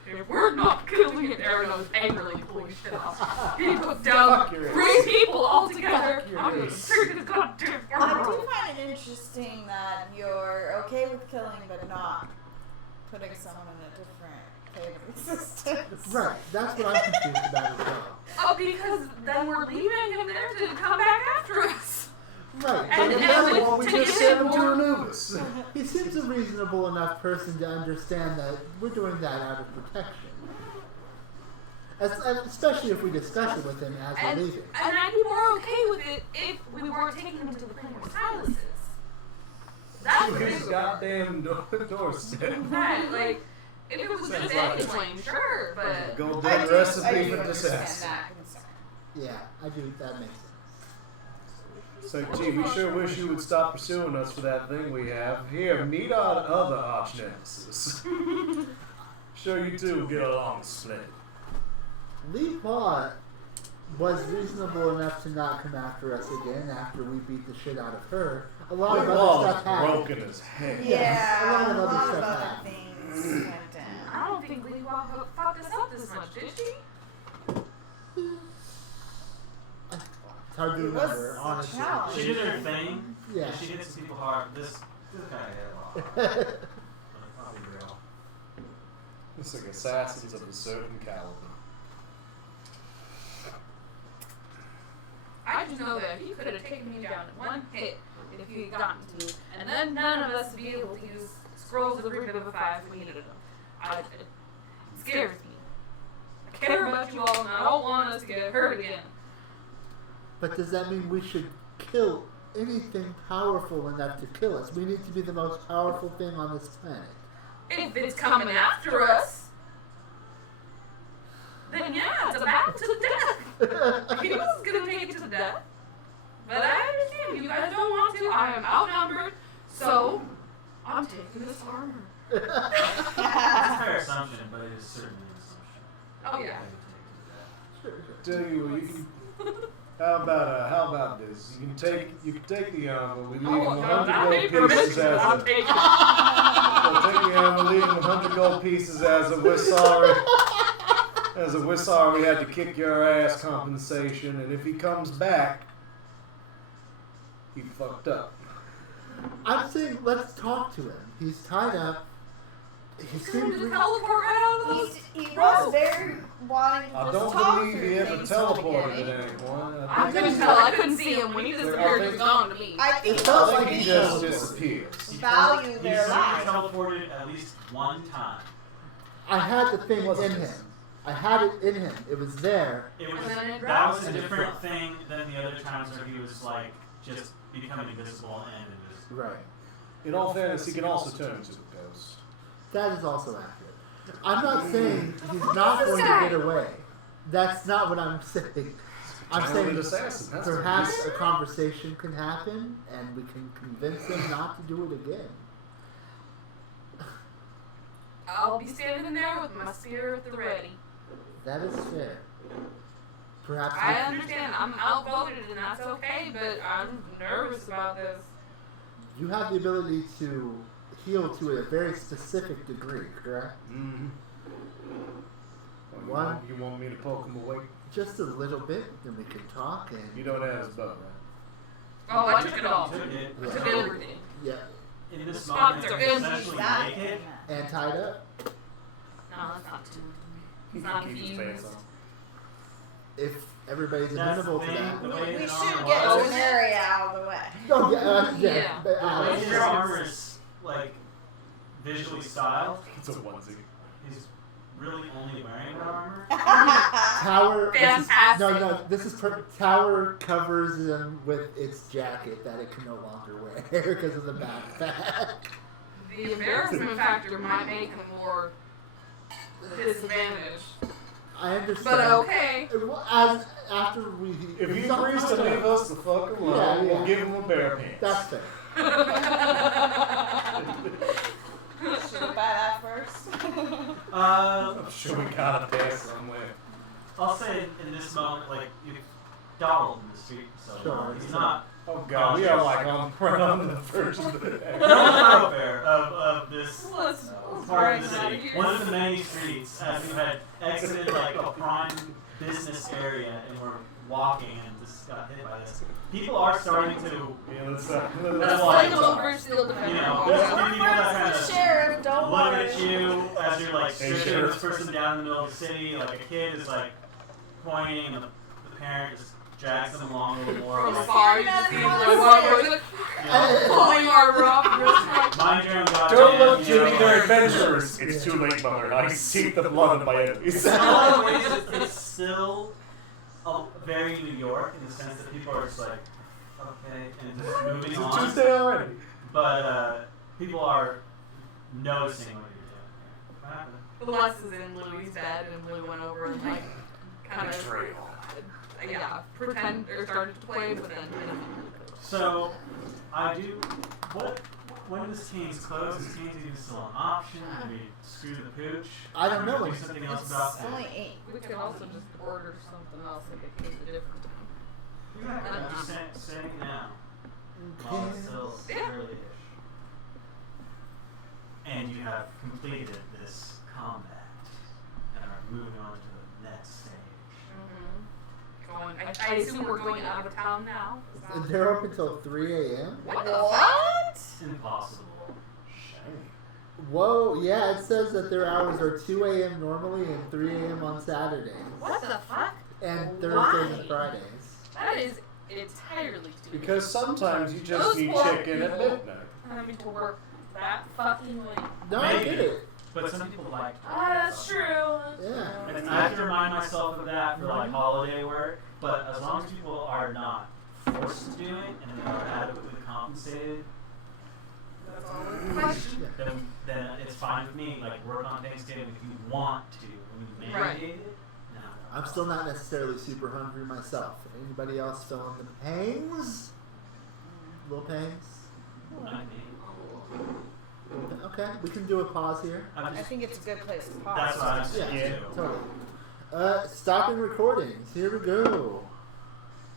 If we're not killing it, Aaron was angrily pulling shit off. He put down Fuck your 3 people all together. Fuck your I'm gonna ass. trigger the goddamn I armor. do find it interesting that you're okay with killing, but not putting someone in a different plane of existence. Right, that's what I'm confused about as well. Oh, because then we're leaving him there to come back after us. Right, And- but and remember, we to just get sent him more- to Anubis. he seems a reasonable enough person to understand that we're doing that out of protection. Especially if we discuss it with him as And we're leaving. I'd be more okay with it if we weren't taking him to the plane of Silas's. That's To the his big goddamn doorstep. right. Like, if it was Sounds just like any a- plane, sure, but Golden I do recipe for understand disaster. that concern. Yeah, I do. That makes sense. So, gee, we sure wish you would stop pursuing us for that thing we have. Here, meet our other arch nemesis. Sure, you two will get along splendid. Lee Paw was reasonable enough to not come after us again after we beat the shit out of her. A lot of other stuff happened. broken as heck. Yeah, a lot of other lot stuff of other happened. things went down. I don't think Lee fucked us up this much, did she? It's hard to It was remember, a honestly. challenge. She did her thing. Yeah. And she hits some people hard. This kind of hit a lot. But I'll be real. It's like assassins of a certain caliber. I just know that he could have taken me down in one hit if he had gotten to me, and then none of us would be able to use scrolls of revivify if we needed them. It scares me. I care about you all, and I don't want us to get hurt again. But does that mean we should kill anything powerful enough to kill us? We need to be the most powerful thing on this planet. If it's coming after us, then yeah, it's a battle to the death. He was gonna take it to the death. But I understand, you guys don't want to. I am outnumbered, so I'm taking this armor. It's a fair assumption, but it is certainly an assumption. Oh yeah. I would take it to that. Tell you what, you can. How about this? You can take the armor. We leave him Oh, no, 100 not gold me pieces permission. as I'll a. take it. We'll take the armor, leave him 100 gold pieces as a. We're sorry. As a, we're sorry we had to kick your ass compensation, and if he comes back, he fucked up. I'm saying let's talk to him. He's tied up. He He's seems gonna just re- teleport right out of those. He was very wanting to I just don't talk believe through he ever things from the teleported beginning. at anyone. I couldn't tell. I couldn't see him when he disappeared. He was gone to me. I think It felt I like think he he just teleported. disappears. value He's their lives. teleported at least one time. I had the thing in him. I had it in him. It was there. It was And then it that was dropped. a different thing than the other times where he was like just becoming invisible and it was Right. In all fairness, he can also turn into a ghost. That is also accurate. I'm not saying he's not going to get away. That's not what I'm saying. I'm Talented saying assassin. That's what perhaps he a is. conversation can happen and we can convince him not to do it again. I'll be standing there with my spear at the ready. That is fair. Perhaps we I can- understand. I'm outvoted, and that's okay. But I'm nervous about this. you have the ability to heal to a very specific degree, correct? Mm-hmm. One. You want me to poke him away? Just a little bit, then we can talk and. You don't have his bow, right? Oh, I took it all. Took it. I took everything. Yeah. In this The moment, spots are you're empty. essentially That- naked. And tied up. No, that's not too. He not can keep his infused. pants on. If everybody's That's amenable the to thing, that. the We way his should armor get was- Elloria out of the way. Oh, yeah. Yeah. But, The way his Sure. armor is like visually styled. It's a onesie. He's really only wearing that armor. Tower. Fantastic. No. This is Tower covers him with its jacket that it can no longer wear because of the backpack. The embarrassment factor might make him more disadvantaged. I understand. But okay. Well, as after we. If he not- agrees to leave us the fuck alone, Yeah, yeah. we'll give him a bear pants. That's fair. Should we buy that first? I'm sure we gotta pass somewhere. I'll say in this moment, like you've dawdled in the street, so Sure. he's not. Oh god, we are like on the verge of the You're on the thoroughfare of this Let's part of right the out of city. here. One of the many streets, as you had exited like a prime business area and were walking and just got hit by this. People are starting to, Yeah, let's That's Let's why- play little Bruce Steel you defender. know, Yeah. there's a few people that kind The of sheriff, don't look worry. at you as you're like Hey, stripping Sheriff. this person down in the middle of the city. Like a kid is like pointing, and the parent just drags them along a little more. From Like, afar, you just see him like pulling our rough. mind your own goddamn. Don't look, you Jimmy, know, they're adventurers. It's too late, mother. I see the blood of my enemies. In a lot of ways, it's still very New York in the sense that people are just like, okay, and just moving It's on. Tuesday already. But people are noticing what you're doing here. What happened? Les is in Louis' bed, and Louis went over and like kind of pretend or started to play, but then So, I do. When does Teens close? Is Teens even still an option? Do we screw the pooch? I don't know. Do something else about It's only 8. we could also just order something else and get kids a different time. I'm just saying it now. While it's still Yeah. early-ish. And you have completed this combat and are moving on to the next stage. I assume we're going out of town now. Is that- They're up until 3 a.m. What the fuck? It's impossible. Whoa, yeah, it says that their hours are 2 a.m. normally and 3 a.m. on Saturdays. What the fuck? And Why? Thursdays and Fridays. That is entirely stupid. Because sometimes you just Those eat poor chicken at people. midnight. having to work that fucking late. No, I Maybe. get it. But some people like to work That's that. true. Yeah. And I have to remind myself of that for like holiday work. But as long as people are not forced to do it and they are adequately compensated, That's always the question. then it's fine with me. Like work on Thanksgiving if you want to. When you mandate Right. it, no. I'm still not necessarily super hungry myself. Anybody else feeling the pangs? Little pangs? Not me. Okay, we can do a pause here. I'm I just, think it's a good place to pause. that's what I'm Yeah, saying too. totally. Stopping recordings. Here we go.